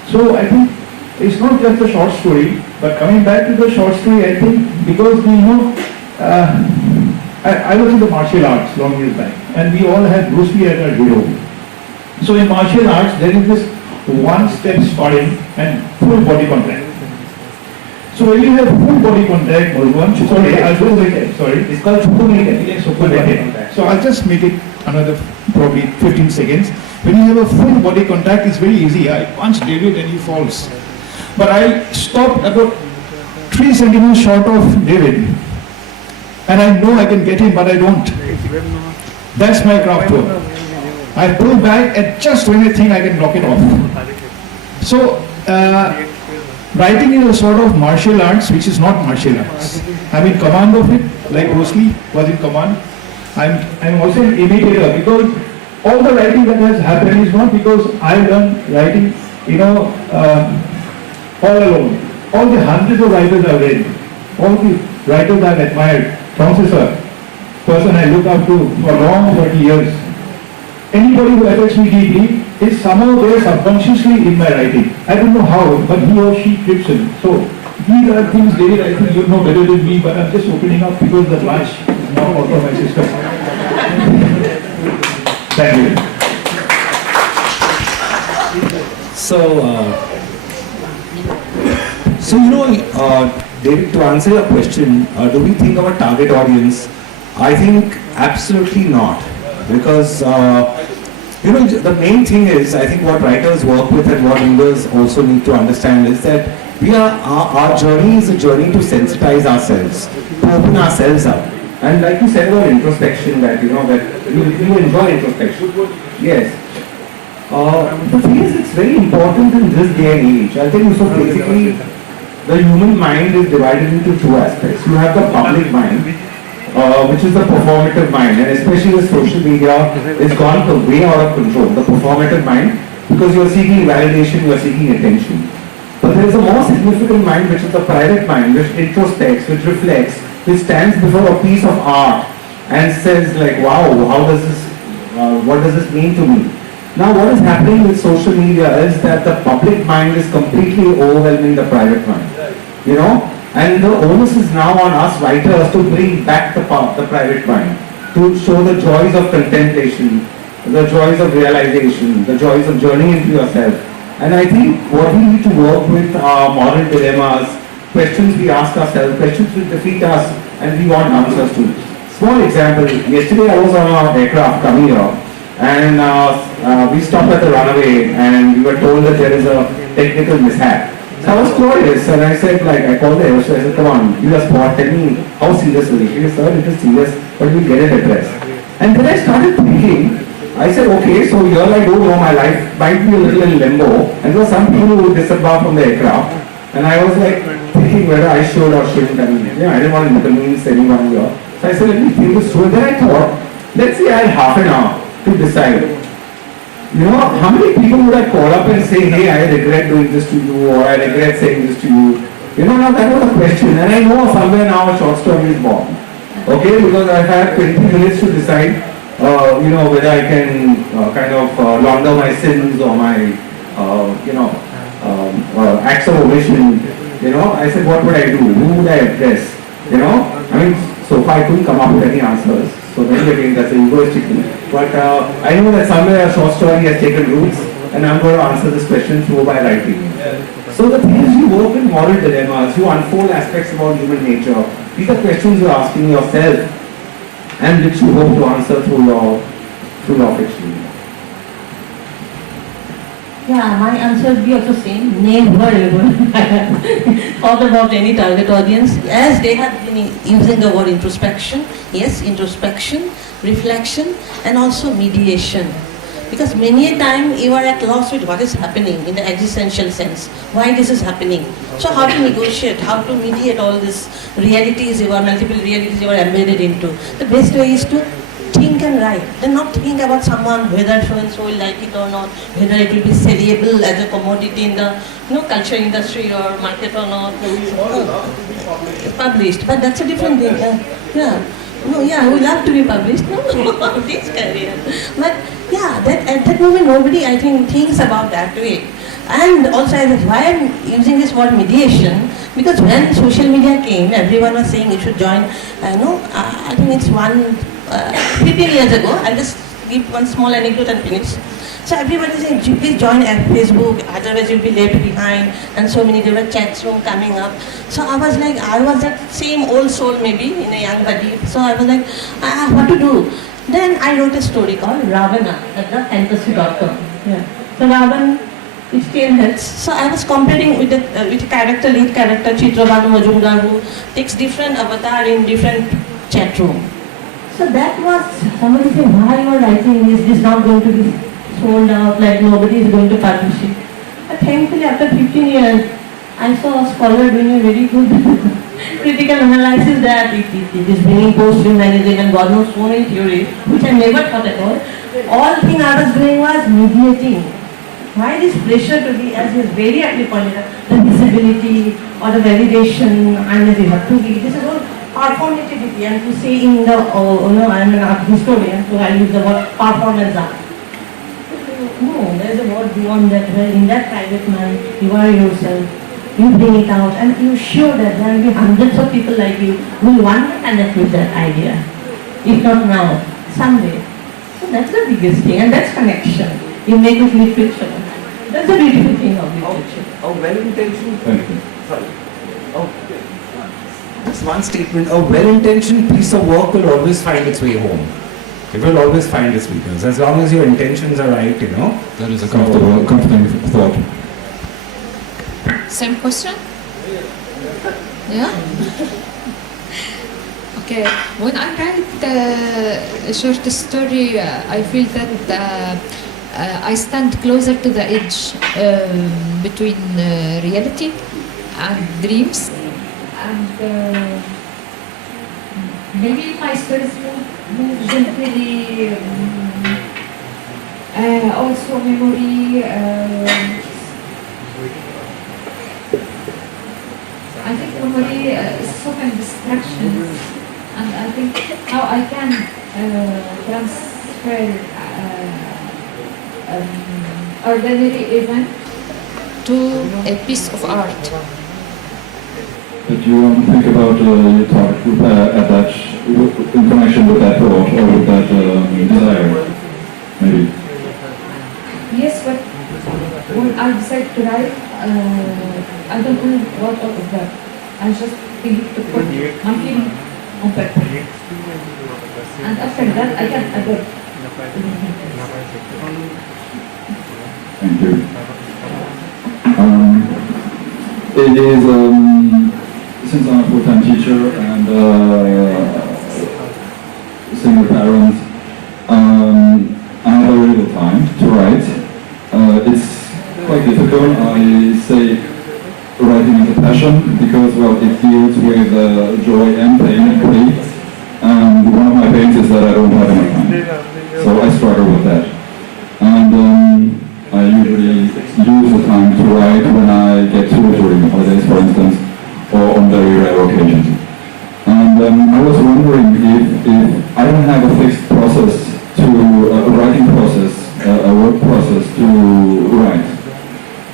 So I think it's not just a short story, but coming back to the short story, I think because I was in the martial arts long years back, and we all have Bruce Lee as our hero. So in martial arts, there is this one-step sparring and full body contact. So when you have full body contact, it's called Chukumite. So I'll just make it another probably 15 seconds. When you have a full body contact, it's very easy. I punch David and he falls. But I stopped about 3 centimeters short of David. And I know I can get him, but I don't. That's my craft work. I pull back and just when I think I can knock it off. So, writing is a sort of martial arts which is not martial arts. I'm in command of it, like Bruce Lee was in command. I'm also an imitator because all the writing that has happened is not because I learned writing, all alone. All the hundreds of writers I've read, all the writers I've admired, Francis sir, person I look up to for long 30 years. Anybody who affects me deeply is somehow there subconsciously in my writing. I don't know how, but he or she trips in. So these are things, David, I think you know better than me, but I'm just opening up because the lunch is now out of my system. Thank you. David, to answer your question, do we think of a target audience? I think absolutely not. Because, the main thing is, I think what writers work with and what readers also need to understand is that our journey is a journey to sensitize ourselves, to open ourselves up. And like you said about introspection, that you enjoy introspection. Yes. The thing is, it's very important in this day and age. I'll tell you, so basically, the human mind is divided into 2 aspects. You have the public mind, which is the performative mind, and especially with social media, it's gone way out of control. The performative mind, because you are seeking validation, you are seeking attention. But there is a more significant mind, which is the private mind, which introspects, which reflects, which stands before a piece of art and says like, wow, what does this mean to me? Now what is happening with social media is that the public mind is completely overwhelming the private mind. And the onus is now on us writers to bring back the private mind, to show the joys of contemplation, the joys of realization, the joys of journeying into yourself. And I think what we need to work with are moral dilemmas, questions we ask ourselves, questions which defeat us and we want answers to. Small example, yesterday I was on an aircraft coming here and we stopped at the runway and we were told that there is a technical mishap. So I was curious and I said, I called the air hostess, I said, come on, give us spot, tell me how serious is it? She said, sir, it is serious, but we'll get it addressed. And then I started thinking, I said, okay, so here I don't know, my life might be a little in limbo, and there were some people who would disembark from the aircraft, and I was thinking whether I should or shouldn't, and I didn't want to inconvenience anyone here. So I said, let me think this through. Then I thought, let's say I had half an hour to decide. How many people would I call up and say, hey, I regret doing this to you, or I regret saying this to you? Now that was a question, and I know somewhere now a short story is born. Okay, because I've had 20 minutes to decide, whether I can launder my sins or my, acts of omission. I said, what would I do? Who would I address? So far I couldn't come up with any answers. So then again, that's an egoistic thing. But I know that somewhere a short story has taken roots, and I'm going to answer this question through by writing. So the thing is, you work with moral dilemmas, you unfold aspects about human nature. These are questions you're asking yourself, and which you hope to answer through your fiction. Yeah, my answer would be also same. Never ever thought about any target audience, as they have been using the word introspection. Yes, introspection, reflection, and also mediation. Because many a time you are at loss with what is happening in the existential sense. Why this is happening? So how to negotiate, how to mediate all these realities, multiple realities you are embedded into. The best way is to think and write. Then not think about someone, whether so and so will like it or not, whether it will be sellable as a commodity in the culture industry or market or not. Published, but that's a different thing. We love to be published. This career. But at that moment nobody, I think, thinks about that way. And also, why I'm using this word mediation, because when social media came, everyone was saying you should join. I think it's one 15 years ago. I'll just give one small anecdote and finish. So everybody is saying, please join Facebook, otherwise you'll be left behind, and so many different chat rooms coming up. So I was like, I was that same old soul maybe in a young body. So I was like, what to do? Then I wrote a story called Ravana at the fantasy.com. Yeah. So Ravan, which came heads. So I was comparing with the lead character, Chitrabhanu Majumdar, who takes different avatar in different chat room. So that was, somebody said, why you are writing this not going to be sold out, like nobody is going to publish it. But thankfully after 15 years, I saw a scholar doing a very good critical analysis that it is bringing post-humanism and God knows so many theories, which I never thought about. All thing I was doing was mediating. Why this pressure to be, as he has very aptly pointed out, the visibility or the validation, unless you have to be, this is all performativity, and to say in the, I am an art historian, so I use the word performance art. No, there is a word beyond that, where in that private mind, you are yourself, you bring it out, and you sure that there will be hundreds of people like you who will one day connect with that idea. If not now, someday. So that's the biggest thing, and that's connection. You make it literature. That's the beautiful thing of literature. Well-intentioned. Thank you. Sorry. Just one statement. A well-intentioned piece of work will always find its way home. It will always find its readers, as long as your intentions are right, you know. That is a comforting thought. Same question? Yeah? Okay, when I write a short story, I feel that I stand closer to the edge between reality and dreams. And maybe my stories move gently, also memory. I think memory is often distractions, and I think how I can transfer ordinary event to a piece of art. Did you think about your talk at that, in connection with that thought or with that desire, maybe? Yes, but when I decide to write, I don't know what out of that. I just think to put my feeling on paper. And after that, I can adapt. Thank you. It is, since I'm a full-time teacher and single parent, I have very little time to write. It's quite difficult. I say writing is a passion because, well, it deals with joy and pain equally. And one of my pains is that I don't have enough time. So I struggle with that. And I usually use the time to write when I get to during holidays, for instance, or on very rare occasions. And I was wondering if I don't have a fixed process a writing process, a work process to write.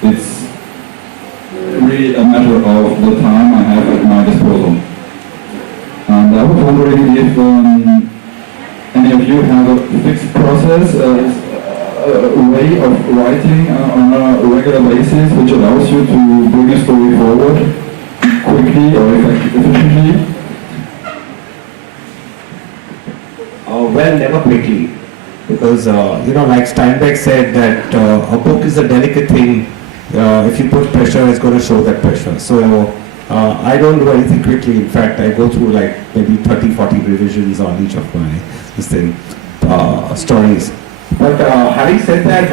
It's really a matter of the time I have at my disposal. And I was wondering if any of you have a fixed process, a way of writing on a regular basis which allows you to bring a story forward quickly or efficiently? Well, never quickly. Because, like Steinbeck said that a book is a delicate thing. If you put pressure, it's going to show that pressure. So, I don't do anything quickly. In fact, I go through like maybe 30, 40 revisions on each of my stories. But having said that,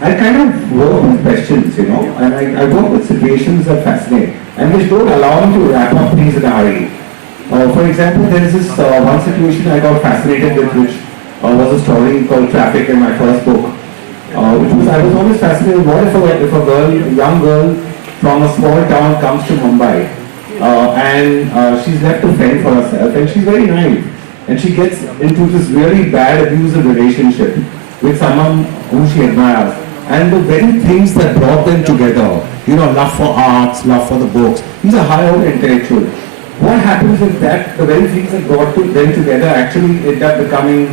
I kind of work with questions, and I work with situations that fascinate and which don't allow me to wrap up things in a hurry. For example, there is this one situation I got fascinated with, which was a story called Traffic in my first book. I was always fascinated, what if a young girl from a small town comes to Mumbai and she's left to fend for herself, and she's very naive, and she gets into this really bad abusive relationship with someone whom she admires, and the very things that brought them together, love for arts, love for the books, he's a high-order intellectual, what happens is that the very things that brought them together actually end up becoming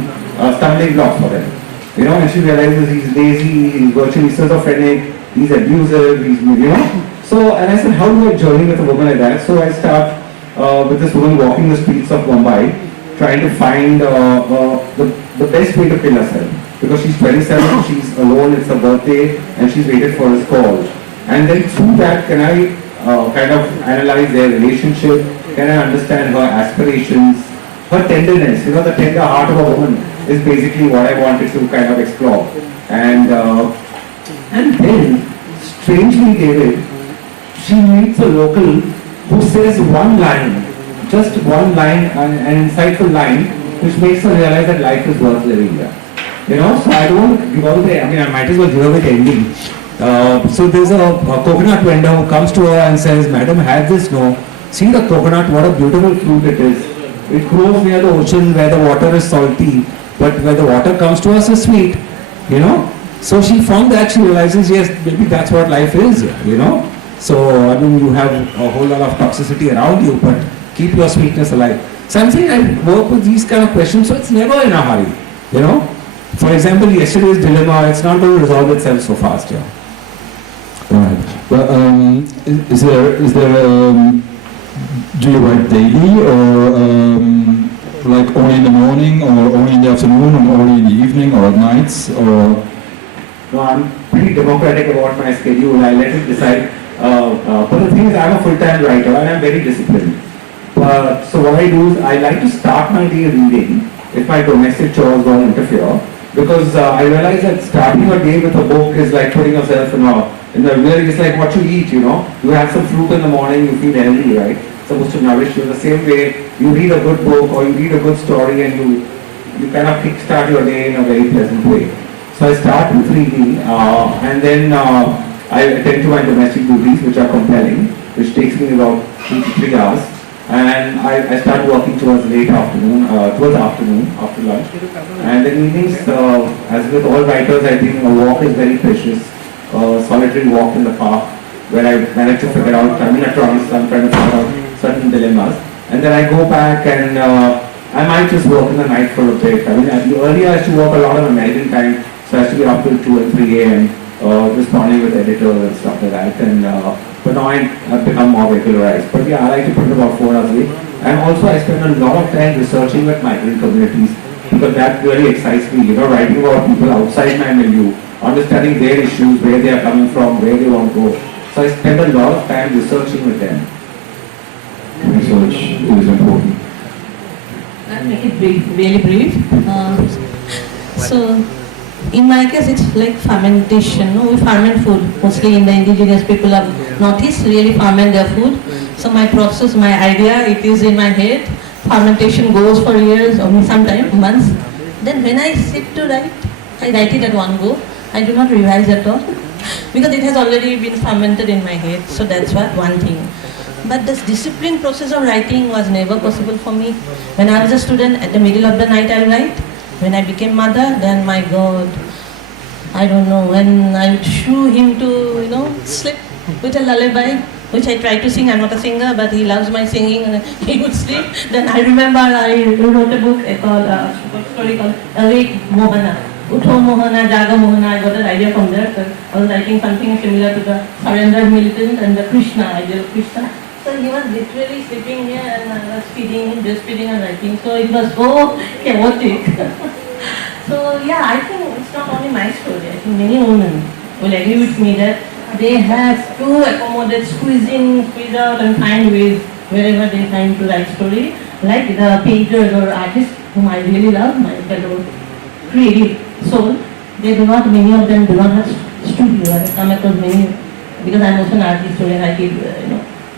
stumbling blocks for them. You know, and she realizes he's lazy, he's virtually schizophrenic, he's abusive, So, and I said, how do I journey with a woman like that? So I start with this woman walking the streets of Mumbai, trying to find the best way to kill herself. Because she's 27, she's alone, it's her birthday, and she's waited for his call. And then through that, can I kind of analyze their relationship? Can I understand her aspirations, her tenderness? The tender heart of a woman is basically what I wanted to kind of explore. And then, strangely, David, she meets a local who says one line, just one line, an insightful line, which makes her realize that life is worth living. So I don't want to give away, I might as well give away the ending. So there's a coconut vendor who comes to her and says, Madam, have this, no. See the coconut, what a beautiful fruit it is. It grows near the ocean where the water is salty, but where the water comes to us is sweet, So she found that, she realizes, yes, maybe that's what life is, So, you have a whole lot of toxicity around you, but keep your sweetness alive. So I'm saying I work with these kind of questions, so it's never in a hurry, For example, yesterday's dilemma, it's not going to resolve itself so fast, Right. Well, is there do you write daily, or like only in the morning, or only in the afternoon, or only in the evening, or at nights, or? No, I'm pretty democratic about my schedule. I let it decide. But the thing is, I'm a full-time writer and I'm very disciplined. So what I do is I like to start my day reading if my domestic chores don't interfere, because I realize that starting a day with a book is like putting yourself in the really, it's like what you eat, You have some fruit in the morning, you feel healthy, right? It's supposed to nourish you. The same way, you read a good book or you read a good story and you kind of kickstart your day in a very pleasant way. So I start with reading and then I attend to my domestic duties, which are compelling, which takes me about 2 to 3 hours. And I start working towards late afternoon, after lunch. And in evenings, as with all writers, I think a walk is very precious. A solitary walk in the park, where I manage to figure out, I'm in a trance, I'm trying to figure out certain dilemmas. And then I go back and I might just work in the night for a bit. Earlier I used to work a lot of American time, so I used to be up till 2 and 3 a.m. Responding with editors and stuff like that. And but now I've become more regularized. But yeah, I like to put about 4 hours a week. And also I spend a lot of time researching with migrant communities, because that really excites me. Writing about people outside my milieu, understanding their issues, where they are coming from, where they want to go. So I spend a lot of time researching with them. Research is important. I'll make it brief, really brief. So, in my case, it's like fermentation. We ferment food. Mostly in the indigenous people of Northeast really ferment their food. So my process, my idea, it is in my head. Fermentation goes for years or sometimes months. Then when I sit to write, I write it at one go. I do not revise at all because it has already been fermented in my head. So that's one thing. But this disciplined process of writing was never possible for me. When I was a student, at the middle of the night I write. When I became mother, then my God, I don't know, when I shrew him to, sleep with a lullaby, which I tried to sing. I'm not a singer, but he loves my singing and he would sleep. Then I remember I wrote a book called, a story called Awake Mohana. Utho Mohana, Jaga Mohana, I got an idea from there. So I was writing something similar to the surrender militant and the Krishna, idea of Krishna. So he was literally sleeping here and I was feeding him, just feeding and writing. So it was so chaotic. So yeah, I think it's not only my story. I think many women will agree with me that they have to accommodate, squeeze in, squeeze out and find ways wherever they find to write story. Like the painters or artists whom I really love, my fellow creative soul, many of them do not have studio. I have come across many, because I'm also an art historian, I keep,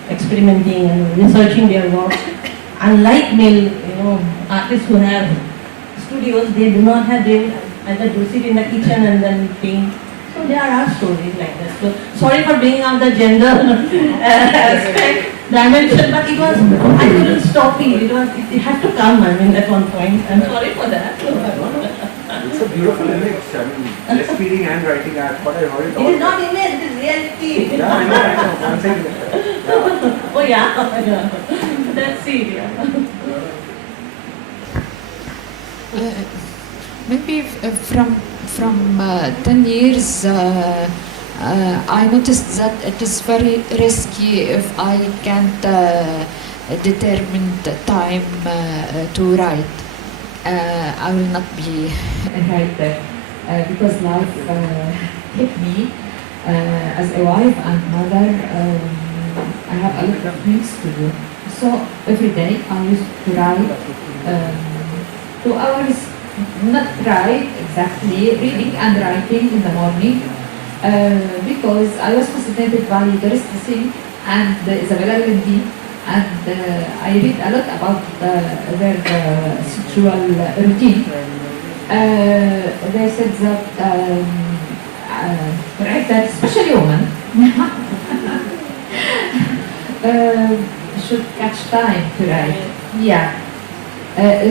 experimenting and researching their work. Unlike male, artists who have studios, they do not have, they either do sit in the kitchen and then paint. So there are stories like that. So sorry for bringing out the gender aspect, dimension, but it was, I couldn't stop it. It had to come, at one point. I'm sorry for that. It's a beautiful image. Breastfeeding and writing, I thought I heard it all. It is not image, it is reality. Yeah, I know. I'm saying that. Yeah. Oh yeah. Let's see. Yeah. Maybe from 10 years, I noticed that it is very risky if I can't determine the time to write. I will not be a writer because life hit me as a wife and mother. I have a lot of things to do. So every day I used to write 2 hours, not write exactly, reading and writing in the morning because I was fascinated by the rest thing and Isabella Lendi, and I read a lot about their sexual routine. They said that writers, especially women, should catch time to write. Yeah.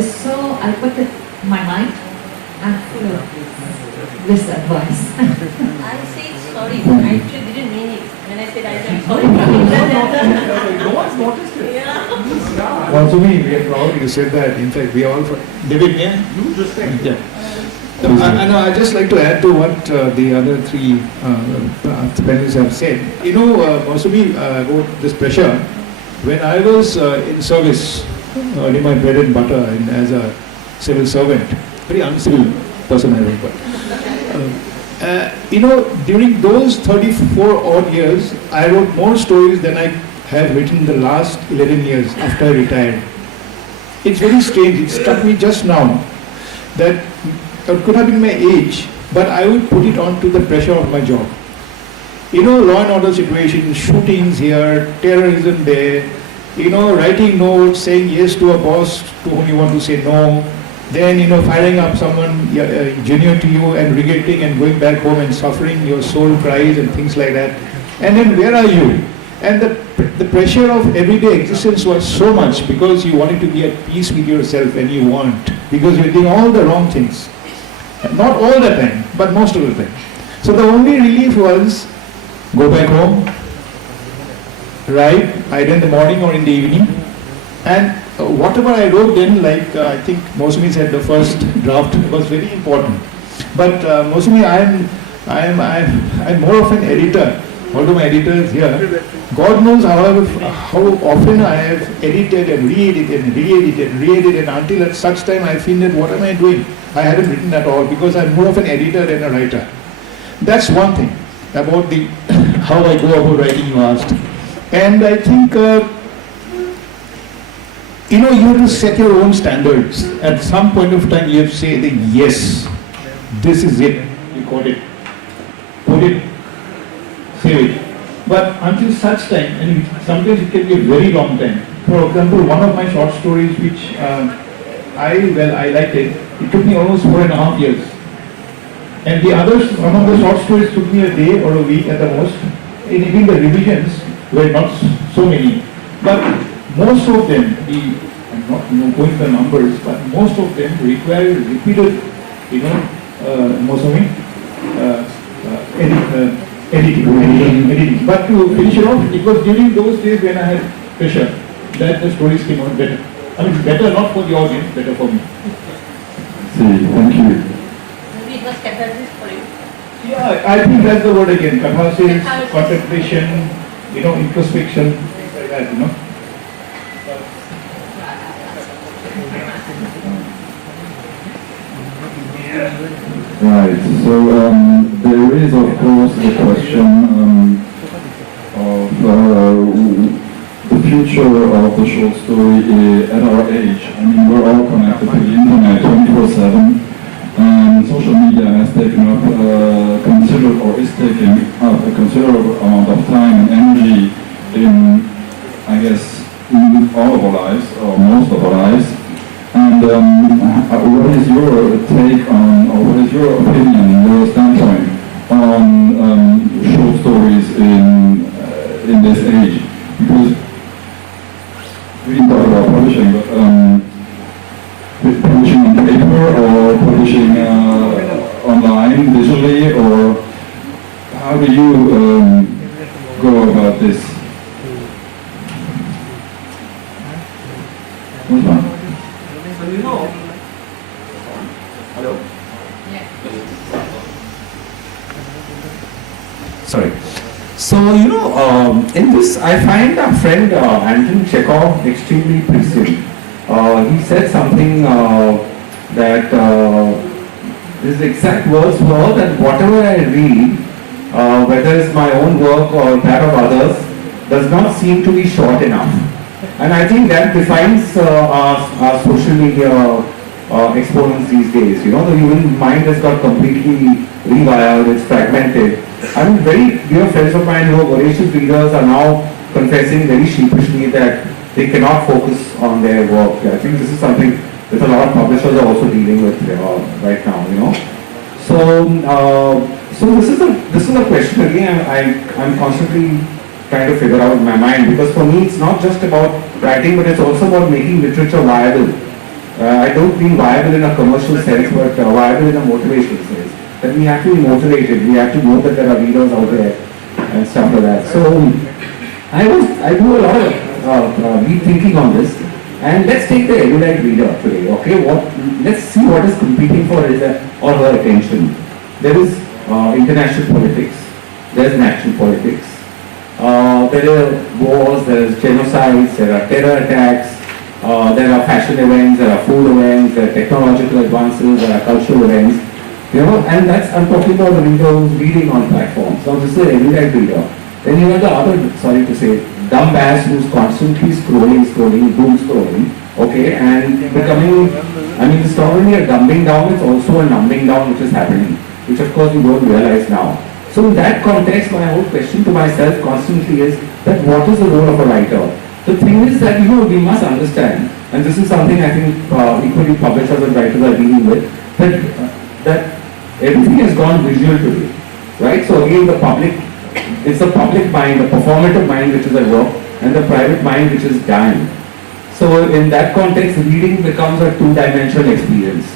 So I put it in my mind and follow this advice. I say sorry, but I actually didn't mean it. When I said I'm sorry. No one's noticed it. Yeah. Also, we are proud you said that. In fact, we all. David, yeah? You just said. Yeah. I'd just like to add to what the other three panelists have said. You know, Masumi wrote this pressure when I was in service, earning my bread and butter as a civil servant. Very uncivil person I was, but you know, during those 34 odd years, I wrote more stories than I have written the last 11 years after I retired. It's very strange. It struck me just now that it could have been my age, but I would put it on to the pressure of my job. You know, law and order situations, shootings here, terrorism there, you know, writing notes, saying yes to a boss to whom you want to say no, then, you know, firing up someone junior to you and regretting and going back home and suffering, your soul cries and things like that. And then where are you? And the pressure of everyday existence was so much because you wanted to be at peace with yourself and you weren't, because you're doing all the wrong things. Not all the time, but most of the time. So the only relief was go back home, write either in the morning or in the evening, and whatever I wrote then, like I think Mosumi said, the first draft was very important. But Mosumi, I'm more of an editor. Although my editor is here, God knows how often I have edited and re-edited and re-edited and re-edited, and until at such time I feel that what am I doing? I haven't written at all because I'm more of an editor than a writer. That's one thing about the how I go about writing, you asked. And I think you know, you have to set your own standards. At some point of time you have to say that yes, this is it, you got it, put it, save it. But until such time, and sometimes it can be a very long time. For example, one of my short stories which I liked it, it took me almost 4.5 years. And the others, one of the short stories took me a day or a week at the most. And even the revisions were not so many. But most of them, I'm not going the numbers, but most of them require repeated, editing. But to finish it off, it was during those days when I had pressure that the stories came out better. I mean, better not for the audience, better for me. See, thank you. Maybe it was catharsis for you. Yeah, I think that's the word again. Catharsis, contemplation, introspection, things like that, Right, so there is of course the question of the future of the short story at our age. I mean, we're all connected to the internet 24/7, and social media has taken up is taking up a considerable amount of time and energy in, I guess, in all of our lives, or most of our lives. And what is your take on, or what is your opinion, your standpoint on short stories in this age? Because we didn't talk about publishing, but publishing on paper or publishing online, digitally, or how do you go about this? Who's on? Hello? Sorry. So, in this, I find our friend Anton Chekhov extremely prescient. He said something that his exact words were that whatever I read, whether it's my own work or that of others, does not seem to be short enough. And I think that defines our social media exponents these days. The human mind has got completely rewired, it's fragmented. I mean, very dear friends of mine who are voracious readers are now confessing very sheepishly that they cannot focus on their work. I think this is something that a lot of publishers are also dealing with right now. So this is a question again. I'm constantly trying to figure out in my mind, because for me it's not just about writing, but it's also about making literature viable. I don't mean viable in a commercial sense, but viable in a motivational sense. That we have to be motivated, we have to know that there are readers out there and stuff like that. So I do a lot of rethinking on this, and let's take the erudite reader today. Okay, let's see what is competing for his or her attention. There is international politics, there is national politics, there are wars, there is genocides, there are terror attacks, there are fashion events, there are food events, there are technological advances, there are cultural events. And I'm talking about the reader who's reading on platforms. Now this is an erudite reader. Then you have the other, sorry to say, dumb ass who's constantly scrolling, doom scrolling, okay, and becoming, it's not only a dumbing down, it's also a numbing down which is happening, which of course we don't realize now. So in that context, my whole question to myself constantly is that what is the role of a writer? The thing is that, we must understand, and this is something I think equally publishers and writers are dealing with, that everything has gone visual today, right? So again, it's the public mind, the performative mind which is at work, and the private mind which is dying. So in that context, reading becomes a two-dimensional experience.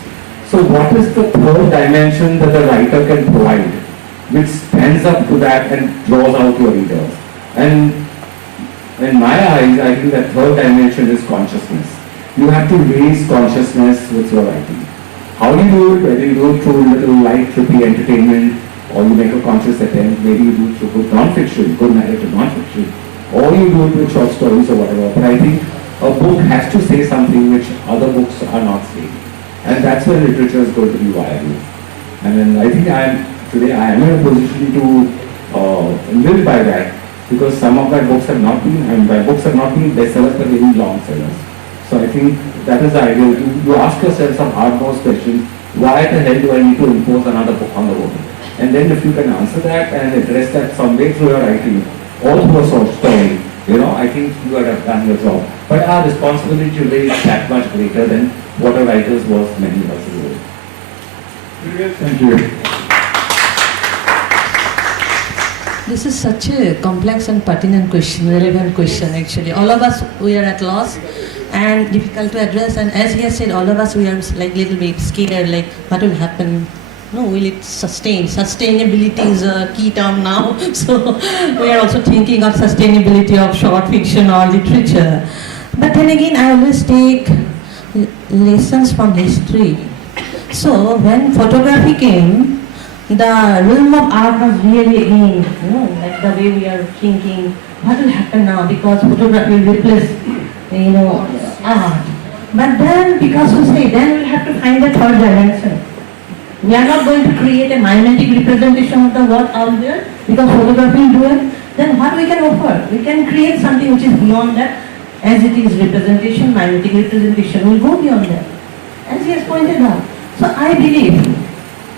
So what is the third dimension that the writer can provide, which stands up to that and draws out your readers? And in my eyes, I think that third dimension is consciousness. You have to raise consciousness with your writing. How do you do it? Whether you do it through little light, trippy entertainment, or you make a conscious attempt, maybe you do it through good non-fiction, good narrative non-fiction, or you do it with short stories or whatever. But I think a book has to say something which other books are not saying. And that's where literature is going to be viable. And then I think today I am in a position to live by that, because some of my books have not been, my books have not been bestsellers, but they've been long sellers. So I think that is the ideal. You ask yourself some hard-nosed questions. Why the hell do I need to impose another book on the world? And then if you can answer that and address that some way through your writing, or through a short story, I think you would have done your job. But our responsibility today is that much greater than what a writer's was many years ago. Thank you. This is such a complex and pertinent question, relevant question actually. All of us, we are at loss and difficult to address, and as he has said, all of us, we are like little bit scared, like what will happen? No, will it sustain? Sustainability is a key term now, so we are also thinking of sustainability of short fiction or literature. But then again, I always take lessons from history. So when photography came, the realm of art was really again, like the way we are thinking, what will happen now, because photography will replace, art. But then, because we say, then we'll have to find a third dimension. We are not going to create a mimetic representation of the world out there, because photography will do it. Then what we can offer? We can create something which is beyond that, as it is representation, mimetic representation will go beyond that, as he has pointed out. So I believe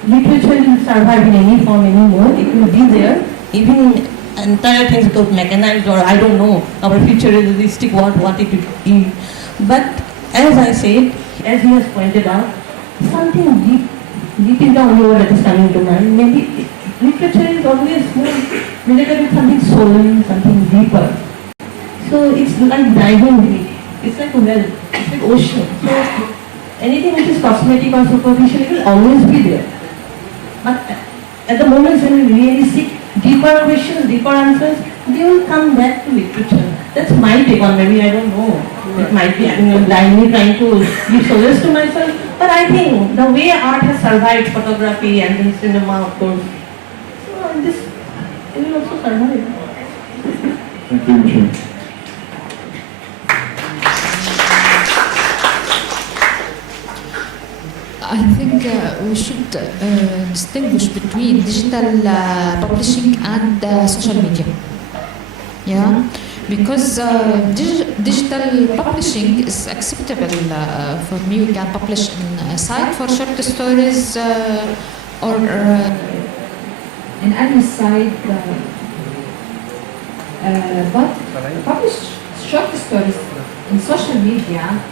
literature will survive in any form anymore. It will be there. Even entire things got mechanized, or I don't know, our futuristic what it will be. But as I said, as he has pointed out, something deep is the only word that is coming to mind. Maybe literature is always more related with something soul, something deeper. So it's like diving deep. It's like a well, it's like ocean. So anything which is cosmetic or superficial, it will always be there. But at the moment when we really seek deeper questions, deeper answers, they will come back to literature. That's my take on, maybe I don't know. It might be I'm blindly trying to give solace to myself, but I think the way art has survived photography and then cinema, of course, this it will also survive. Thank you, Michelle. I think we should distinguish between digital publishing and social media. Yeah, because digital publishing is acceptable for me. We can publish in a site for short stories or in any site, but publish short stories in social media.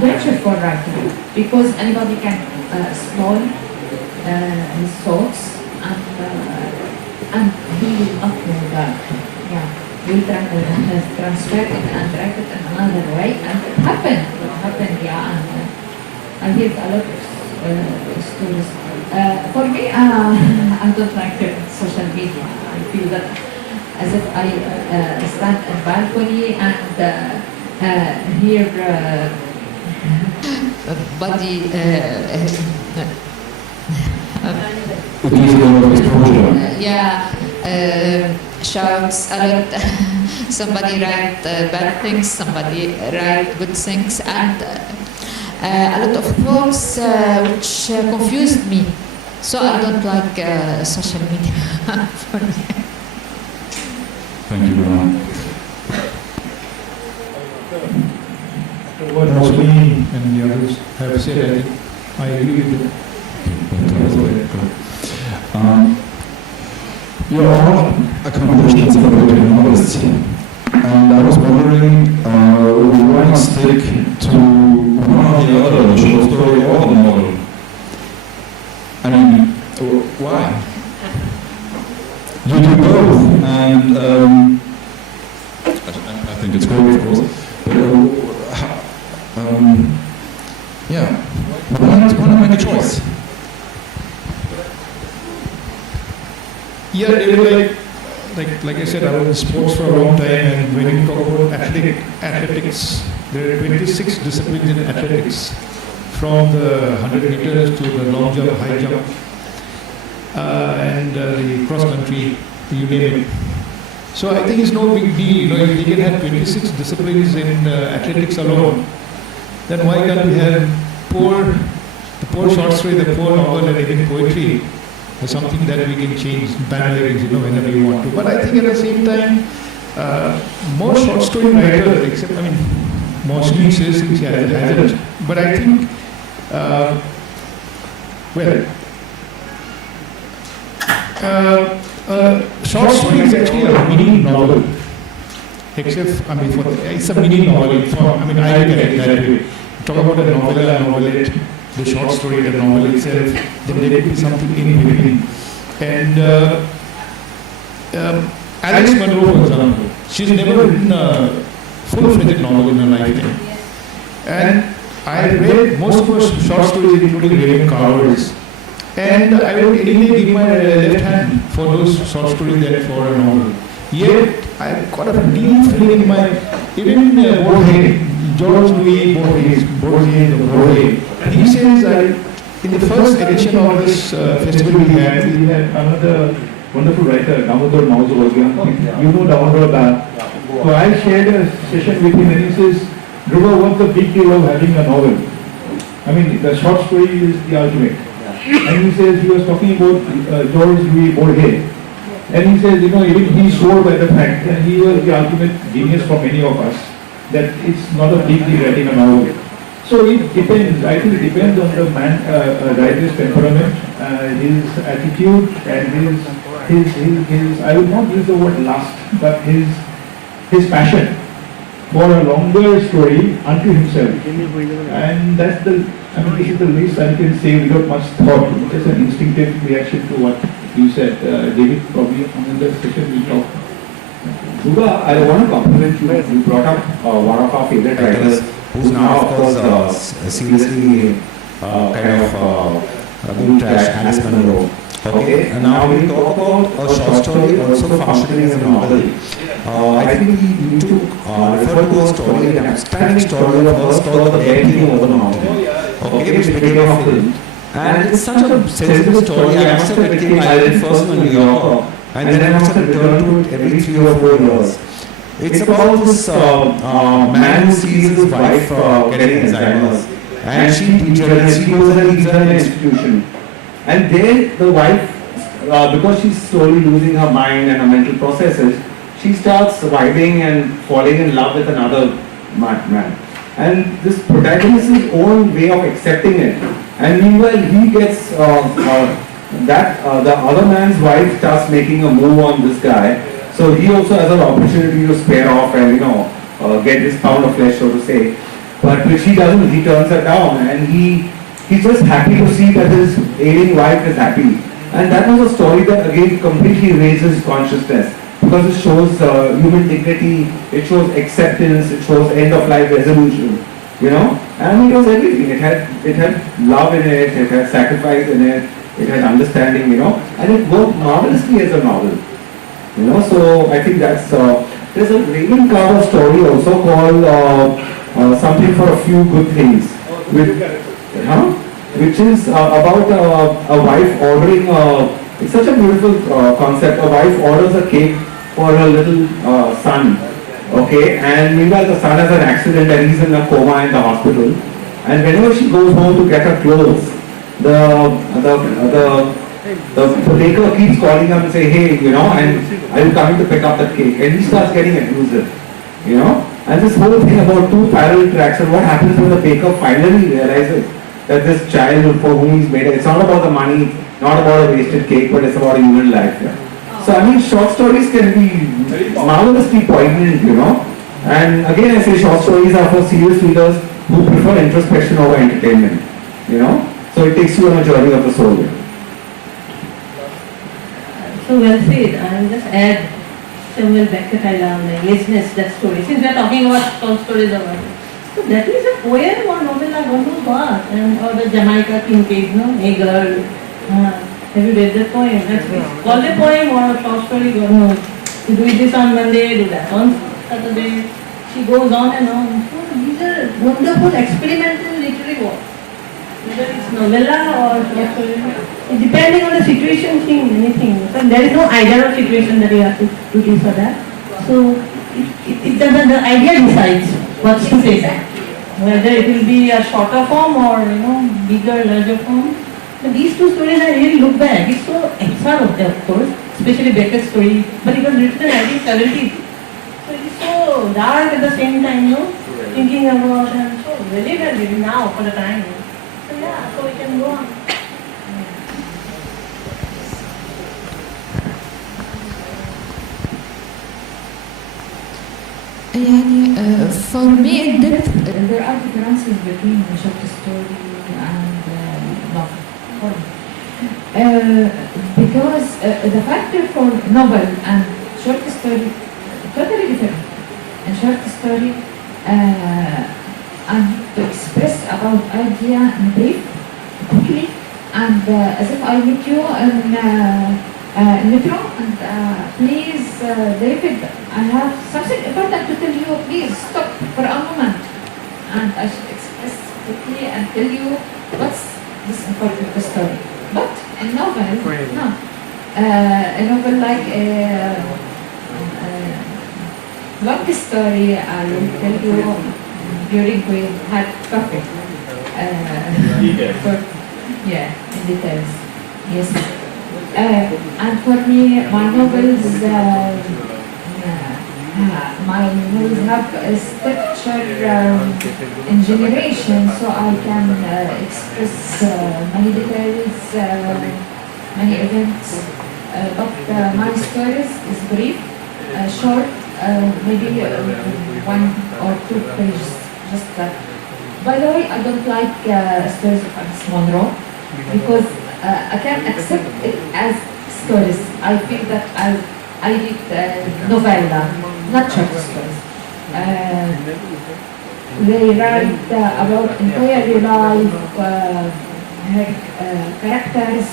Danger for writing, because anybody can explore his thoughts and he will upload that. Yeah, will transfer it and write it in another way, and it happened. Yeah, and I hear a lot of stories. For me, I don't like social media. I feel that as if I stand in a balcony and hear body shouts a lot. Somebody write bad things, somebody write good things, and a lot of thoughts which confused me. So I don't like social media. For me. Thank you very much. What Rosmi and the others have said, I agree with them. You're all accomplished as a poetry novelist, and I was wondering why stick to one or the other, the short story or the novel? I mean, why? You do both, and I think it's great, of course. But yeah, why not make a choice? Yeah, they were like I said, I was in sports for a long time, and when you talk about athletics, there are 26 disciplines in athletics, from the 100 meters to the long jump, high jump, and the cross country, you name it. So I think it's no big deal, you know, if we can have 26 disciplines in athletics alone, then why can't we have the poor short story, the poor novel, and even poetry as something that we can change bandwagons, you know, whenever you want to. But I think at the same time, more short story writers, except, I mean, mostly says he hasn't, but I think, short story is actually a mini novel. Except, I mean, it's a mini novel. I look at it that way. Talk about a novella, a novelette, the short story, the novel itself, then there will be something in between. And Alice Munro, for example, she's never written a full-fledged novel in her lifetime. And I read most of her short stories, including Raven Carver's. And I would anyway give my left hand for those short stories than for a novel. Yet, I got a deep feeling in my, even Borges, George Louis Borges, he says, in the first edition of this festival we had another wonderful writer, Damodar Mausawagyan. You know Damodar. So I shared a session with him and he says, Dhruva, what's the big deal of having a novel? I mean, the short story is the ultimate. And he says, he was talking about George Louis Borges. And he says, you know, even he swore by the fact that he was the ultimate genius for many of us, that it's not a big deal writing a novel. So it depends, I think it depends on the writer's temperament, his attitude, and his, I would not use the word lust, but his passion for a longer story unto himself. And that's this is the least I can say without much thought. It's just an instinctive reaction to what you said. David, probably on the session we talk. Dhruva, I want to compliment you. You brought up one of our favorite writers, who's now, of course, seriously kind of being trashed, Alice Munro. Okay, and now when we talk about a short story also functioning as a novel, I think we need to refer to a story, an outstanding story of hers called The Bear King Over the Mountain, okay, which became a film. And it's such a sensitive story. I must have it came, I read it first in the New Yorker, and then I must have returned to it every 3 or 4 years. It's about this man who sees his wife getting Alzheimer's, and she goes and leaves her in an institution. And there the wife, because she's slowly losing her mind and her mental processes, she starts vibing and falling in love with another man. And this protagonist's own way of accepting it. And meanwhile, he gets the other man's wife starts making a move on this guy. So he also has an opportunity to spare off and get his pound of flesh, so to say. But which he doesn't. He turns her down, and he's just happy to see that his ailing wife is happy. And that was a story that again completely raises consciousness, because it shows human dignity, it shows acceptance, it shows end of life resolution. And it was everything. It had love in it, it had sacrifice in it, it had understanding, and it worked marvelously as a novel. So I think that's there's a Raymond Carver story also called Something for a Few Good Things, which is about a wife ordering it's such a beautiful concept. A wife orders a cake for her little son. Okay, and meanwhile the son has an accident and he's in a coma in the hospital. And whenever she goes home to get her clothes, the baker keeps calling him and say, hey, and are you coming to pick up that cake? And he starts getting abusive, And this whole thing about two parallel tracks, and what happens when the baker finally realizes that this child for whom he's made it, it's not about the money, not about a wasted cake, but it's about a human life. Yeah. So I mean, short stories can be marvelously poignant, And again, I say short stories are for serious readers who prefer introspection over entertainment, So it takes you on a journey of the soul. So well said. I will just add Samuel Beckett, I love Laziness, that story. Since we are talking about short stories about it. So that is a poem or novella, one knows what. Or the Jamaica Kincaid, A Girl. Have you read that poem? That's called a poem or a short story. No. You do this on Monday, do that on Saturday. She goes on and on. So these are wonderful experimental literary work. Whether it's novella or short story, depending on the situation, anything. So there is no ideal situation that you have to do this or that. So the idea decides what to say that. Whether it will be a shorter form or bigger, larger form. But these two stories I really look back. It's so extraordinary, of course, especially Beckett's story. But it was written in 1970s. So it is so dark at the same time, thinking about and so relevant now for the time. So yeah, so we can go on. For me, there are differences between the short story and novel. Because the factor for novel and short story totally different. In short story, I need to express about idea in brief, quickly, and as if I meet you in metro, and please, David, I have something important to tell you. Please stop for a moment, and I should express quickly and tell you what's this important story. But a novel, no. A novel like a long story, I will tell you during we had coffee. In details. Yes. And for me, my novels have a structure in generation, so I can express many details, many events. But my stories is brief, short, maybe 1 or 2 pages, just that. By the way, I don't like stories of Alice Munro because I can't accept it as stories. I feel that I read novella, not short stories. They write about entire life, her characters,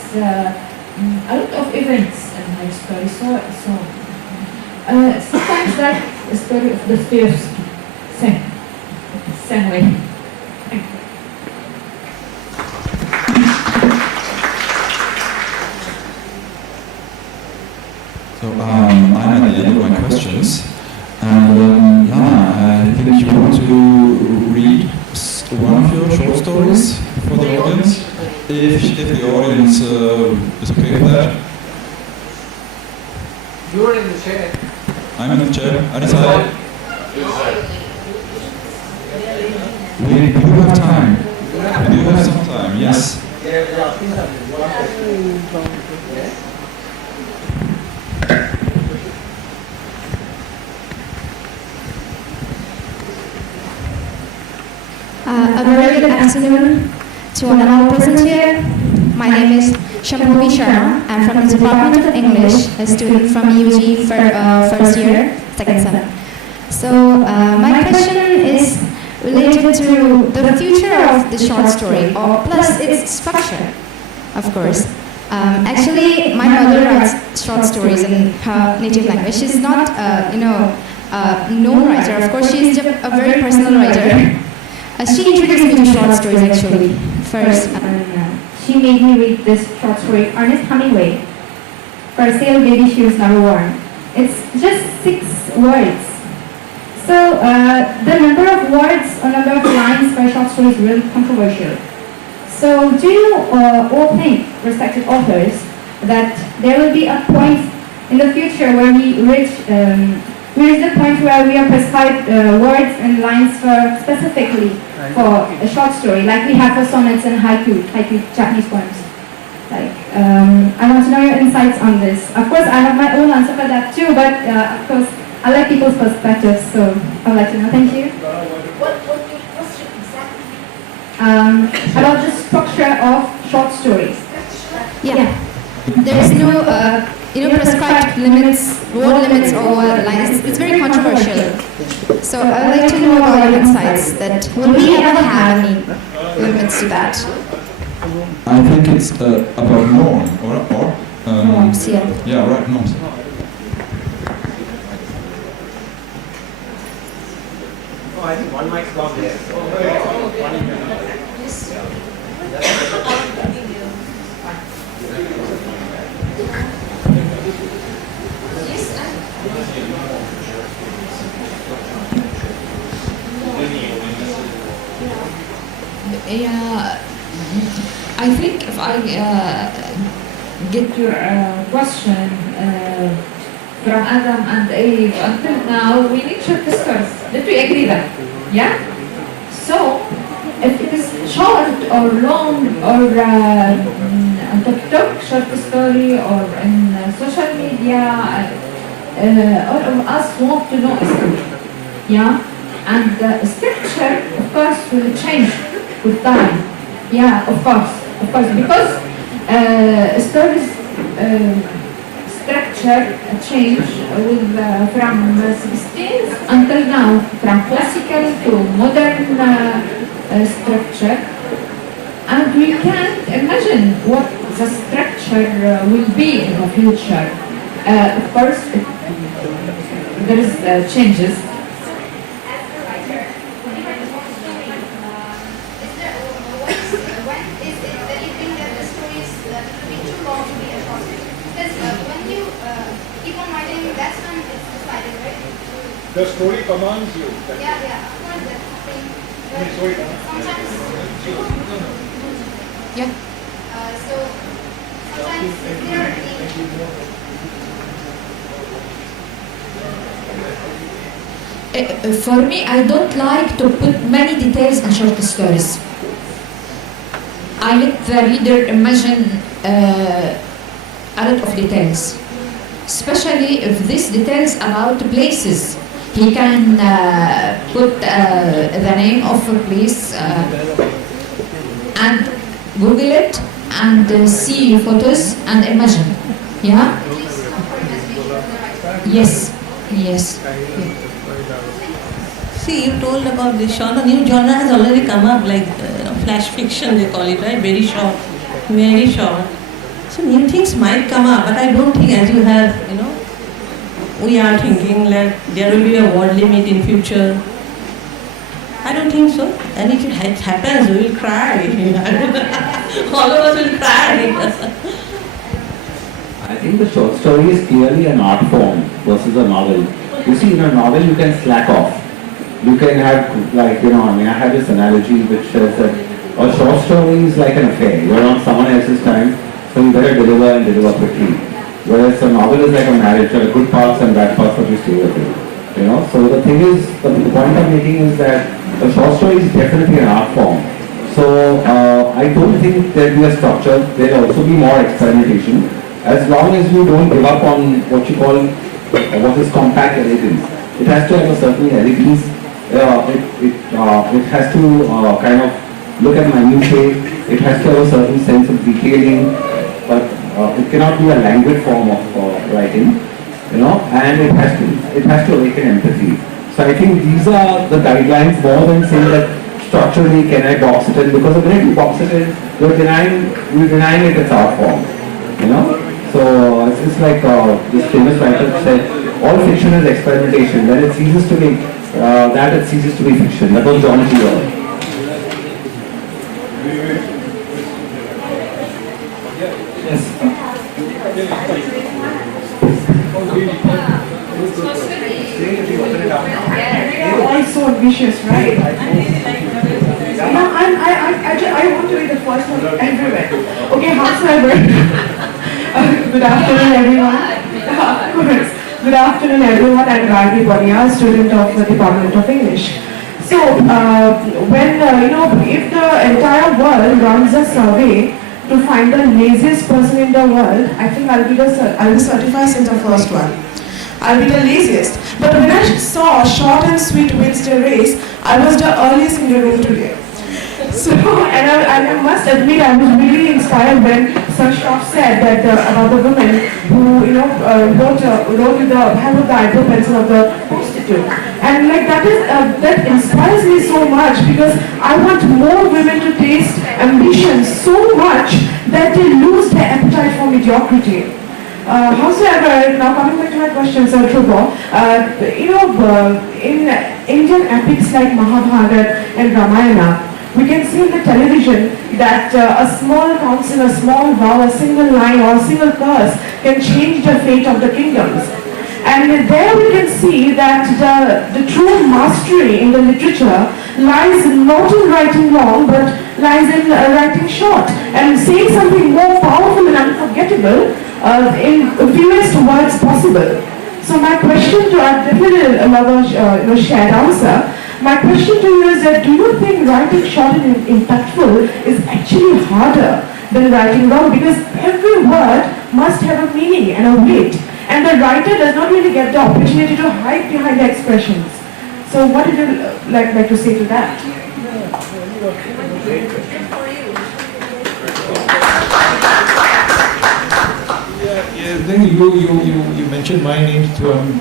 a lot of events in my story. Sometimes like the story of Dostoevsky, same way. So I'm at the end of my questions, and Lana, I think you want to read one of your short stories for the audience, if the audience is okay with that. You're in the chair. I'm in the chair. I decide. We do have time. We do have some time. Yes. A very good afternoon to all our present here. My name is Shambhavi Sharma. I'm from the Department of English, a student from UG for first year, second sem. So my question is related to the future of the short story, or plus its structure, of course. Actually, my mother writes short stories in her native language. She's not, a known writer. Of course, she's a very personal writer. She introduced me to short stories actually first. She made me read this short story, Ernest Hemingway, For Sale Baby Shoes Never Worn. It's just 6 words. So the number of words or number of lines per short story is really controversial. So do you all think, respected authors, that there will be a point in the future where we reach the point where we are prescribed words and lines for specifically for a short story, like we have for sonnets and haiku Japanese poems? Like, I want to know your insights on this. Of course, I have my own answer for that too, but of course, I like people's perspectives, so I would like to know. Thank you. What's your question exactly? About the structure of short stories. Yeah. There is no prescribed limits, word limits or lines. It's very controversial. So I would like to know about your insights. That will we ever have any limits to that? I think it's about norm or Norms, yeah. Yeah, right, norms. Oh, I think one mic's gone there. Yeah, I think if I get your question from Adam and Eve until now, we need short stories. Did we agree that? Yeah? So, if it is short or long or on TikTok short story or in social media, all of us want to know a story. Yeah? And the structure, of course, will change with time. Yeah, of course, because stories structure change with from 16th until now, from classical to modern structure, and we can't imagine what the structure will be in the future. Of course, there is changes. The story commands you. Yeah, of course that's Sorry. sometimes. Yeah. So sometimes For me, I don't like to put many details in short stories. I let the reader imagine a lot of details, especially if this details about places. He can put the name of a place and Google it and see photos and imagine. Yeah? Yes. Yes. See, you told about this genre. New genre has already come up, like flash fiction they call it, right? Very short, very short. So new things might come up, but I don't think as you have, we are thinking that there will be a word limit in future. I don't think so. And if it happens, we will cry. All of us will cry. I think the short story is clearly an art form versus a novel. You see, in a novel you can slack off. You can have, like, I have this analogy which says that a short story is like an affair. You're on someone else's time, so you better deliver and deliver quickly. Whereas a novel is like a marriage, there are good parts and bad parts that you stay with it. So the thing is, the point I'm making is that a short story is definitely an art form. So I don't think there'll be a structure. There'll also be more experimentation, as long as you don't give up on what you call what is compact elegance. It has to have a certain elegance. It has to kind of look at minutiae. It has to have a certain sense of detailing, but it cannot be a languid form of writing. And it has to awaken empathy. So I think these are the guidelines more than saying that structurally can I box it in, because the minute you box it in, you're denying it its art form. So it's like this famous writer said, all fiction is experimentation. When it ceases to be it ceases to be fiction. That was John G. Yes. You're all so ambitious, right? I want to be the first one everywhere. Okay, howsoever. Good afternoon, everyone. Of course. Good afternoon, everyone. I'm Ravi Bonia, student of the Department of English. So, if the entire world runs a survey to find the laziest person in the world, I think I'll be certified as the first one. I'll be the laziest. But when I saw Short and Sweet Wins the Race, I was the earliest in the room today. So, and I must admit, I was really inspired when Sir Shroff said that about the women who, wrote with the help of the eyebrow pencil of the prostitute. And like that inspires me so much, because I want more women to taste ambition so much that they lose their appetite for mediocrity. Howsoever, now coming back to my question, Sir Trubor, in Indian epics like Mahabharata and Ramayana, we can see in the television that a small counsel, a small vow, a single line or a single curse can change the fate of the kingdoms. And there we can see that the true mastery in the literature lies not in writing long, but lies in writing short and saying something more powerful and unforgettable in fewest words possible. So my question to, I definitely love a shared answer. My question to you is that, do you think writing short and impactful is actually harder than writing long? Because every word must have a meaning and a weight. And the writer does not really get the opportunity to hide behind the expressions. So what did you like to say to that? Then you mentioned my name, so I'm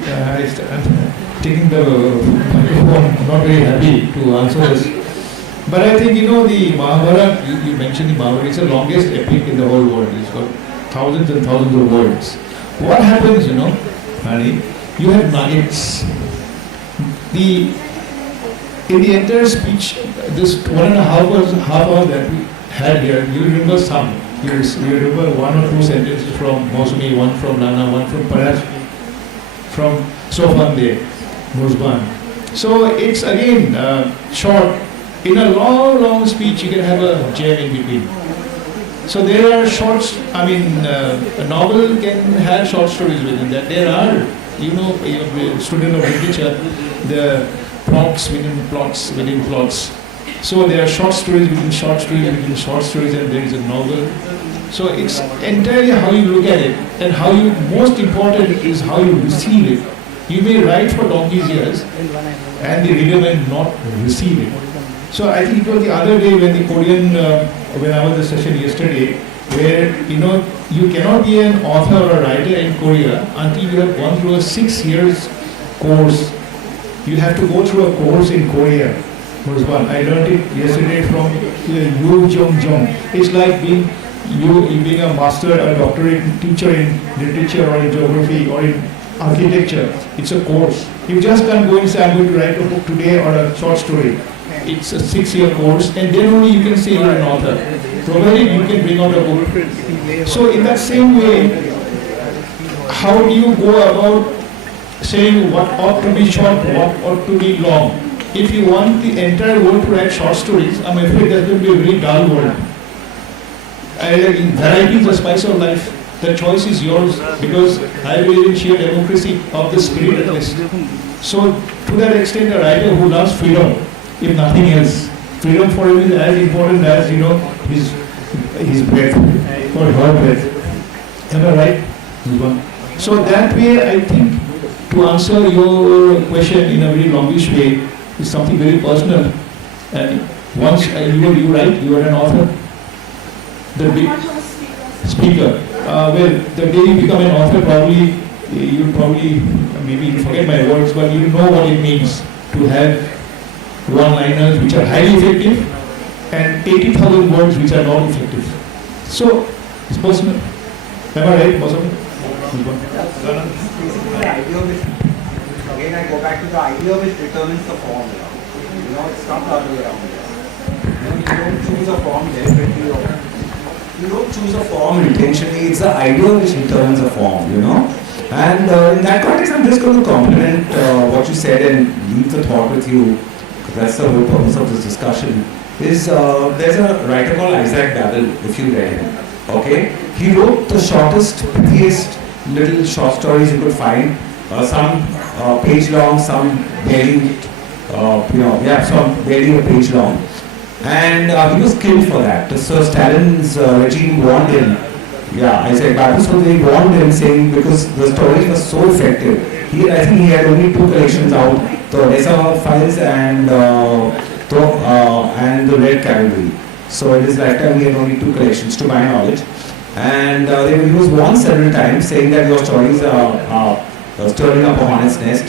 taking the microphone. I'm not very happy to answer this. But I think, the Mahabharata, you mentioned the Mahabharata, it's the longest epic in the whole world. It's got thousands and thousands of words. What happens, Mani, you have nuggets. In the entire speech, this 1.5 hours that we had here, you remember some. You remember one or two sentences from Mosmi, one from Nana, one from perhaps from Sofande, Muzban. So it's again short. In a long speech, you can have a gem in between. So there are shorts, a novel can have short stories within that. There are, you're a student of literature, the plots within plots within plots. So there are short stories within short stories within short stories, and there is a novel. So it's entirely how you look at it, and most important is how you receive it. You may write for donkey's years, and the reader may not receive it. So I think it was the other day when the Korean, when I was at the session yesterday, where you cannot be an author or a writer in Korea until you have gone through a 6 years course. You have to go through a course in Korea. I learned it yesterday from Yoo Jong Jong. It's like being you being a master, a doctor in teacher in literature or in geography or in architecture, it's a course. You just can't go and say, I'm going to write a book today or a short story. It's a 6-year course, and then only you can say you're an author, provided you can bring out a book. So in that same way, how do you go about saying what ought to be short, what ought to be long? If you want the entire world to write short stories, I'm afraid that's going to be a very dull world. Variety is the spice of life. The choice is yours, because I believe in sheer democracy of the spirit at least. So to that extent, a writer who loves freedom, if nothing else, freedom for him is as important as, his breath or her breath. Am I right? So that way, I think, to answer your question in a very longish way is something very personal. And once you write, you are an author. The big speaker. Well, the day you become an author, maybe you forget my words, but you know what it means to have one-liners which are highly effective and 80,000 words which are not effective. So, it's personal. Am I right, possible? Again, I go back to the idea which determines the form. It's not the other way around. You don't choose a form deliberately. You don't choose a form intentionally, it's the idea which determines a form, And in that context, I'm just going to compliment what you said and leave the thought with you, because that's the whole purpose of this discussion, is there's a writer called Isaac Babel, if you read him, okay? He wrote the shortest, prettiest little short stories you could find, some page long, some barely, some barely a page long. And he was killed for that. Sir Stalin's regime warned him. Isaac Babel, so they warned him, saying because the stories were so effective. I think he had only 2 collections out: the Odessa Files and the Red Cavalry. So in his lifetime, he had only 2 collections, to my knowledge. And he was warned several times, saying that your stories are stirring up a hornet's nest.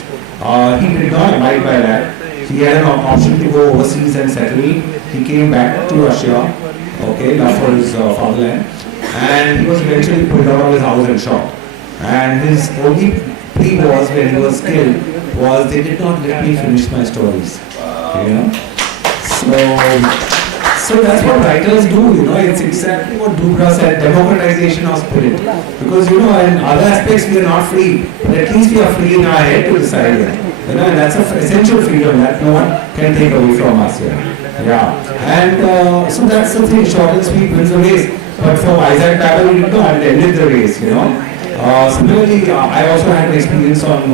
He did not abide by that. He had an option to go overseas and settle. He came back to Russia, love for his fatherland, and he was eventually pulled out of his house and shot. And his only plea was, when he was killed, was they did not let me finish my stories. So that's what writers do, it's exactly what Dubra said, democratization of spirit. Because, in other aspects we are not free, but at least we are free in our head to decide it. And that's an essential freedom that no one can take away from us here. And so that's the thing, short and sweet wins the race. But for Isaac Babel, he did not ended the race, Similarly, I also had an experience on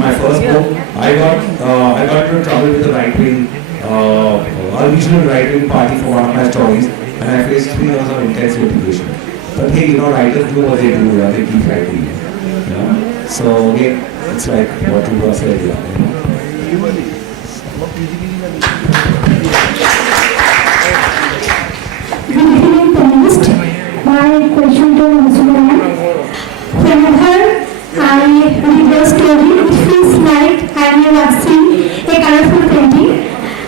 my first book. I got into trouble with the right-wing, a regional right-wing party for one of my stories, and I faced 3 years of intense litigation. But hey, writers do what they do, they keep writing. So again, it's like what you were saying. My question to Mr. Whenever I read the story, it feels like I am watching a colorful painting.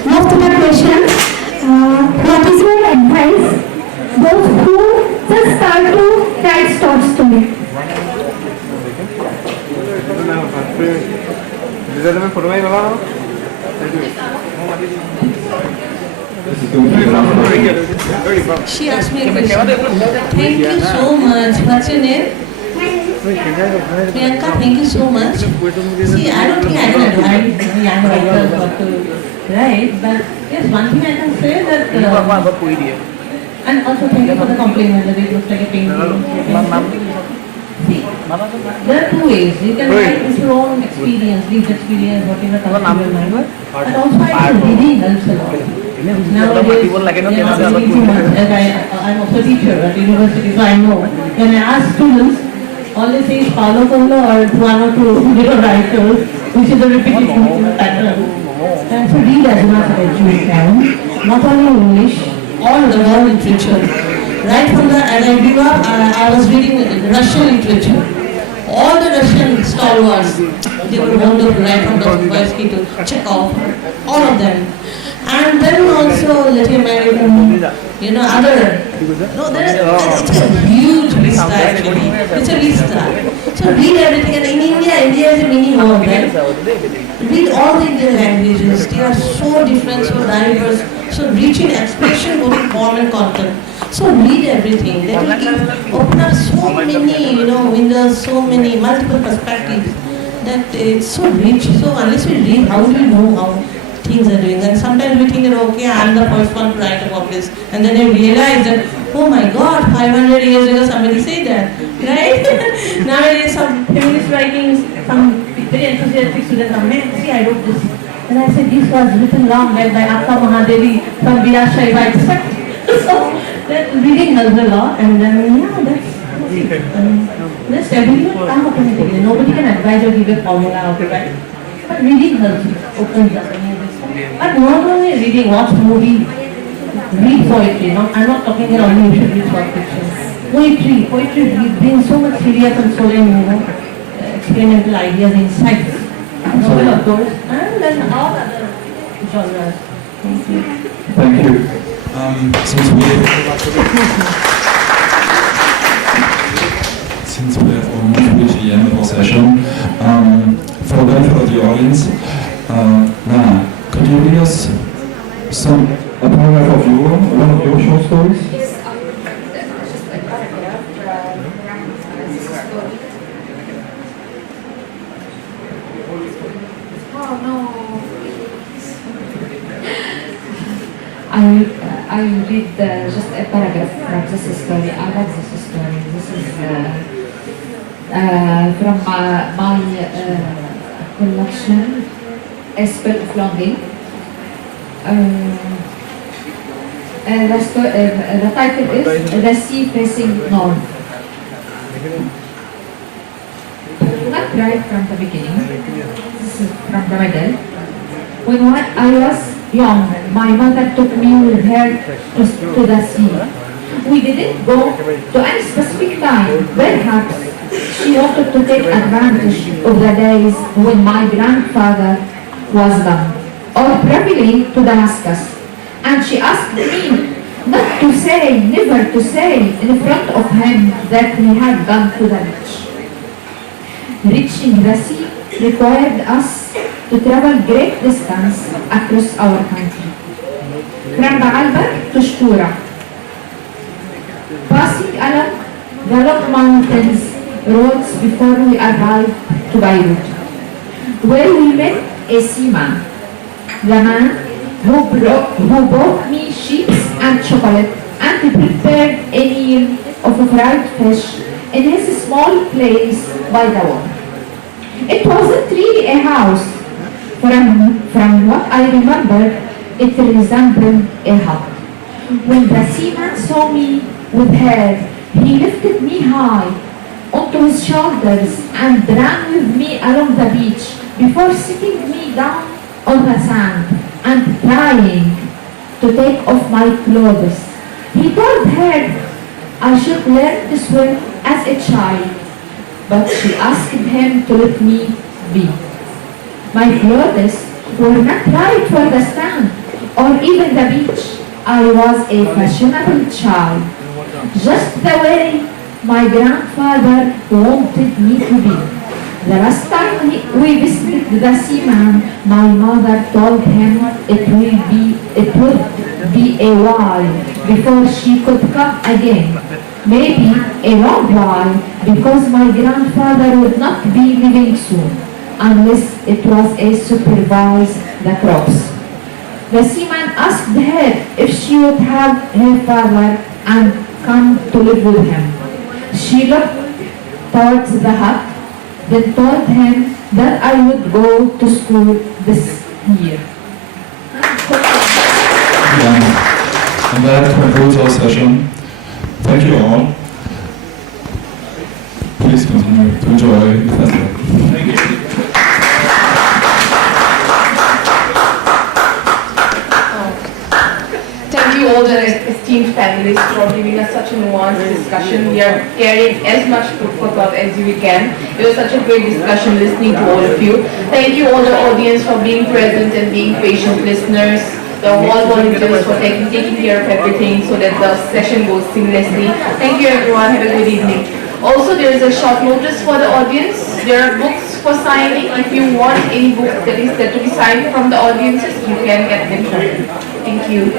Most of the question, what is your advice those who just start to write short story? She asked me a question. Thank you so much. What's your name? Priyanka, thank you so much. See, I don't think I can advise young writers what to write, but yes, one thing I can say that, and also thank you for the compliment that it looks like a painting. See, there are 2 ways. You can write with your own experience, lived experience, whatever comes to your mind. But also I think reading helps a lot. Nowadays, I'm also a teacher at university, so I know. When I ask students, all they say is Paulo Coelho or 1 or 2 writers, which is a repetition pattern. And so read as much as you can, not only English, all the world literature. Right from as I grew up, I was reading Russian literature. All the Russian stalwarts, they were wonderful, right from Dostoevsky to Chekhov, all of them. And then also also Latin American, other. No, it's a huge vista actually. It's a vista. So read everything, and in India is a mini world, right? Read all the Indian languages. They are so different, so diverse, so rich in expression, both in form and content. So read everything. That will open up so many, windows, so many multiple perspectives. That it's so rich. So unless we read, how do we know how things are doing? And sometimes we think that okay, I'm the first one to write about this, and then I realize that oh my God, 500 years ago somebody said that, right? Nowadays some feminist writings, some very enthusiastic students are men. See, I wrote this, and I said this was written long by Akka Mahadevi from Virashaiva, etc. So that reading helps a lot, and then that's it. Just everything will come automatically. Nobody can advise or give a formula of it, right? But reading helps, opens up. But not only reading, watch movie, read poetry. I'm not talking here only you should read short fiction. Poetry brings so much serious and solemn, experimental ideas, insights. Novel, of course, and then all other genres. Thank you. Thank you. Since we have almost reached the end of our session, for the benefit of the audience, Lana, could you read us a paragraph of one of your short stories? Yes, I will just a paragraph from this story. Oh no. I will read just a paragraph from this story. I love this story. This is from my collection, A Spell of Longing. The title is The Sea Facing North. Not right from the beginning. This is from the middle. When I was young, my mother took me with her to the sea. We didn't go to any specific time. Perhaps she wanted to take advantage of the days when my grandfather was gone, or traveling to Damascus. And she asked me not to say, never to say in front of him that we had gone to the beach. Reaching the sea required us to travel great distance across our country, from Baalbek to Shtura, passing along the long mountains roads before we arrived to Beirut, where we met a seaman, the man who brought me sheep and chocolate and prepared a meal of fried fish in his small place by the water. It wasn't really a house. From what I remember, it resembled a hut. When the seaman saw me with her, he lifted me high onto his shoulders and ran with me along the beach before sitting me down on the sand and trying to take off my clothes. He told her I should learn to swim as a child, but she asked him to let me be. My clothes were not right for the sand or even the beach. I was a fashionable child, just the way my grandfather wanted me to be. The last time we visited the seaman, my mother told him it would be a while before she could come again. Maybe a long while, because my grandfather would not be living soon, unless it was a supervise the crops. The seaman asked her if she would have her father and come to live with him. She looked towards the hut, then told him that I would go to school this year. And that concludes our session. Thank you all. Please continue to enjoy the festival. Thank you. Thank you all the esteemed panelists for giving us such a nuanced discussion. We are carrying as much food for thought as we can. It was such a great discussion listening to all of you. Thank you all the audience for being present and being patient listeners. the hall volunteers for taking care of everything so that the session goes seamlessly. Thank you everyone, have a good evening. Also, there is a short notice for the audience. There are books for signing. If you want any book that is to be signed from the audiences, you can get them. Thank you.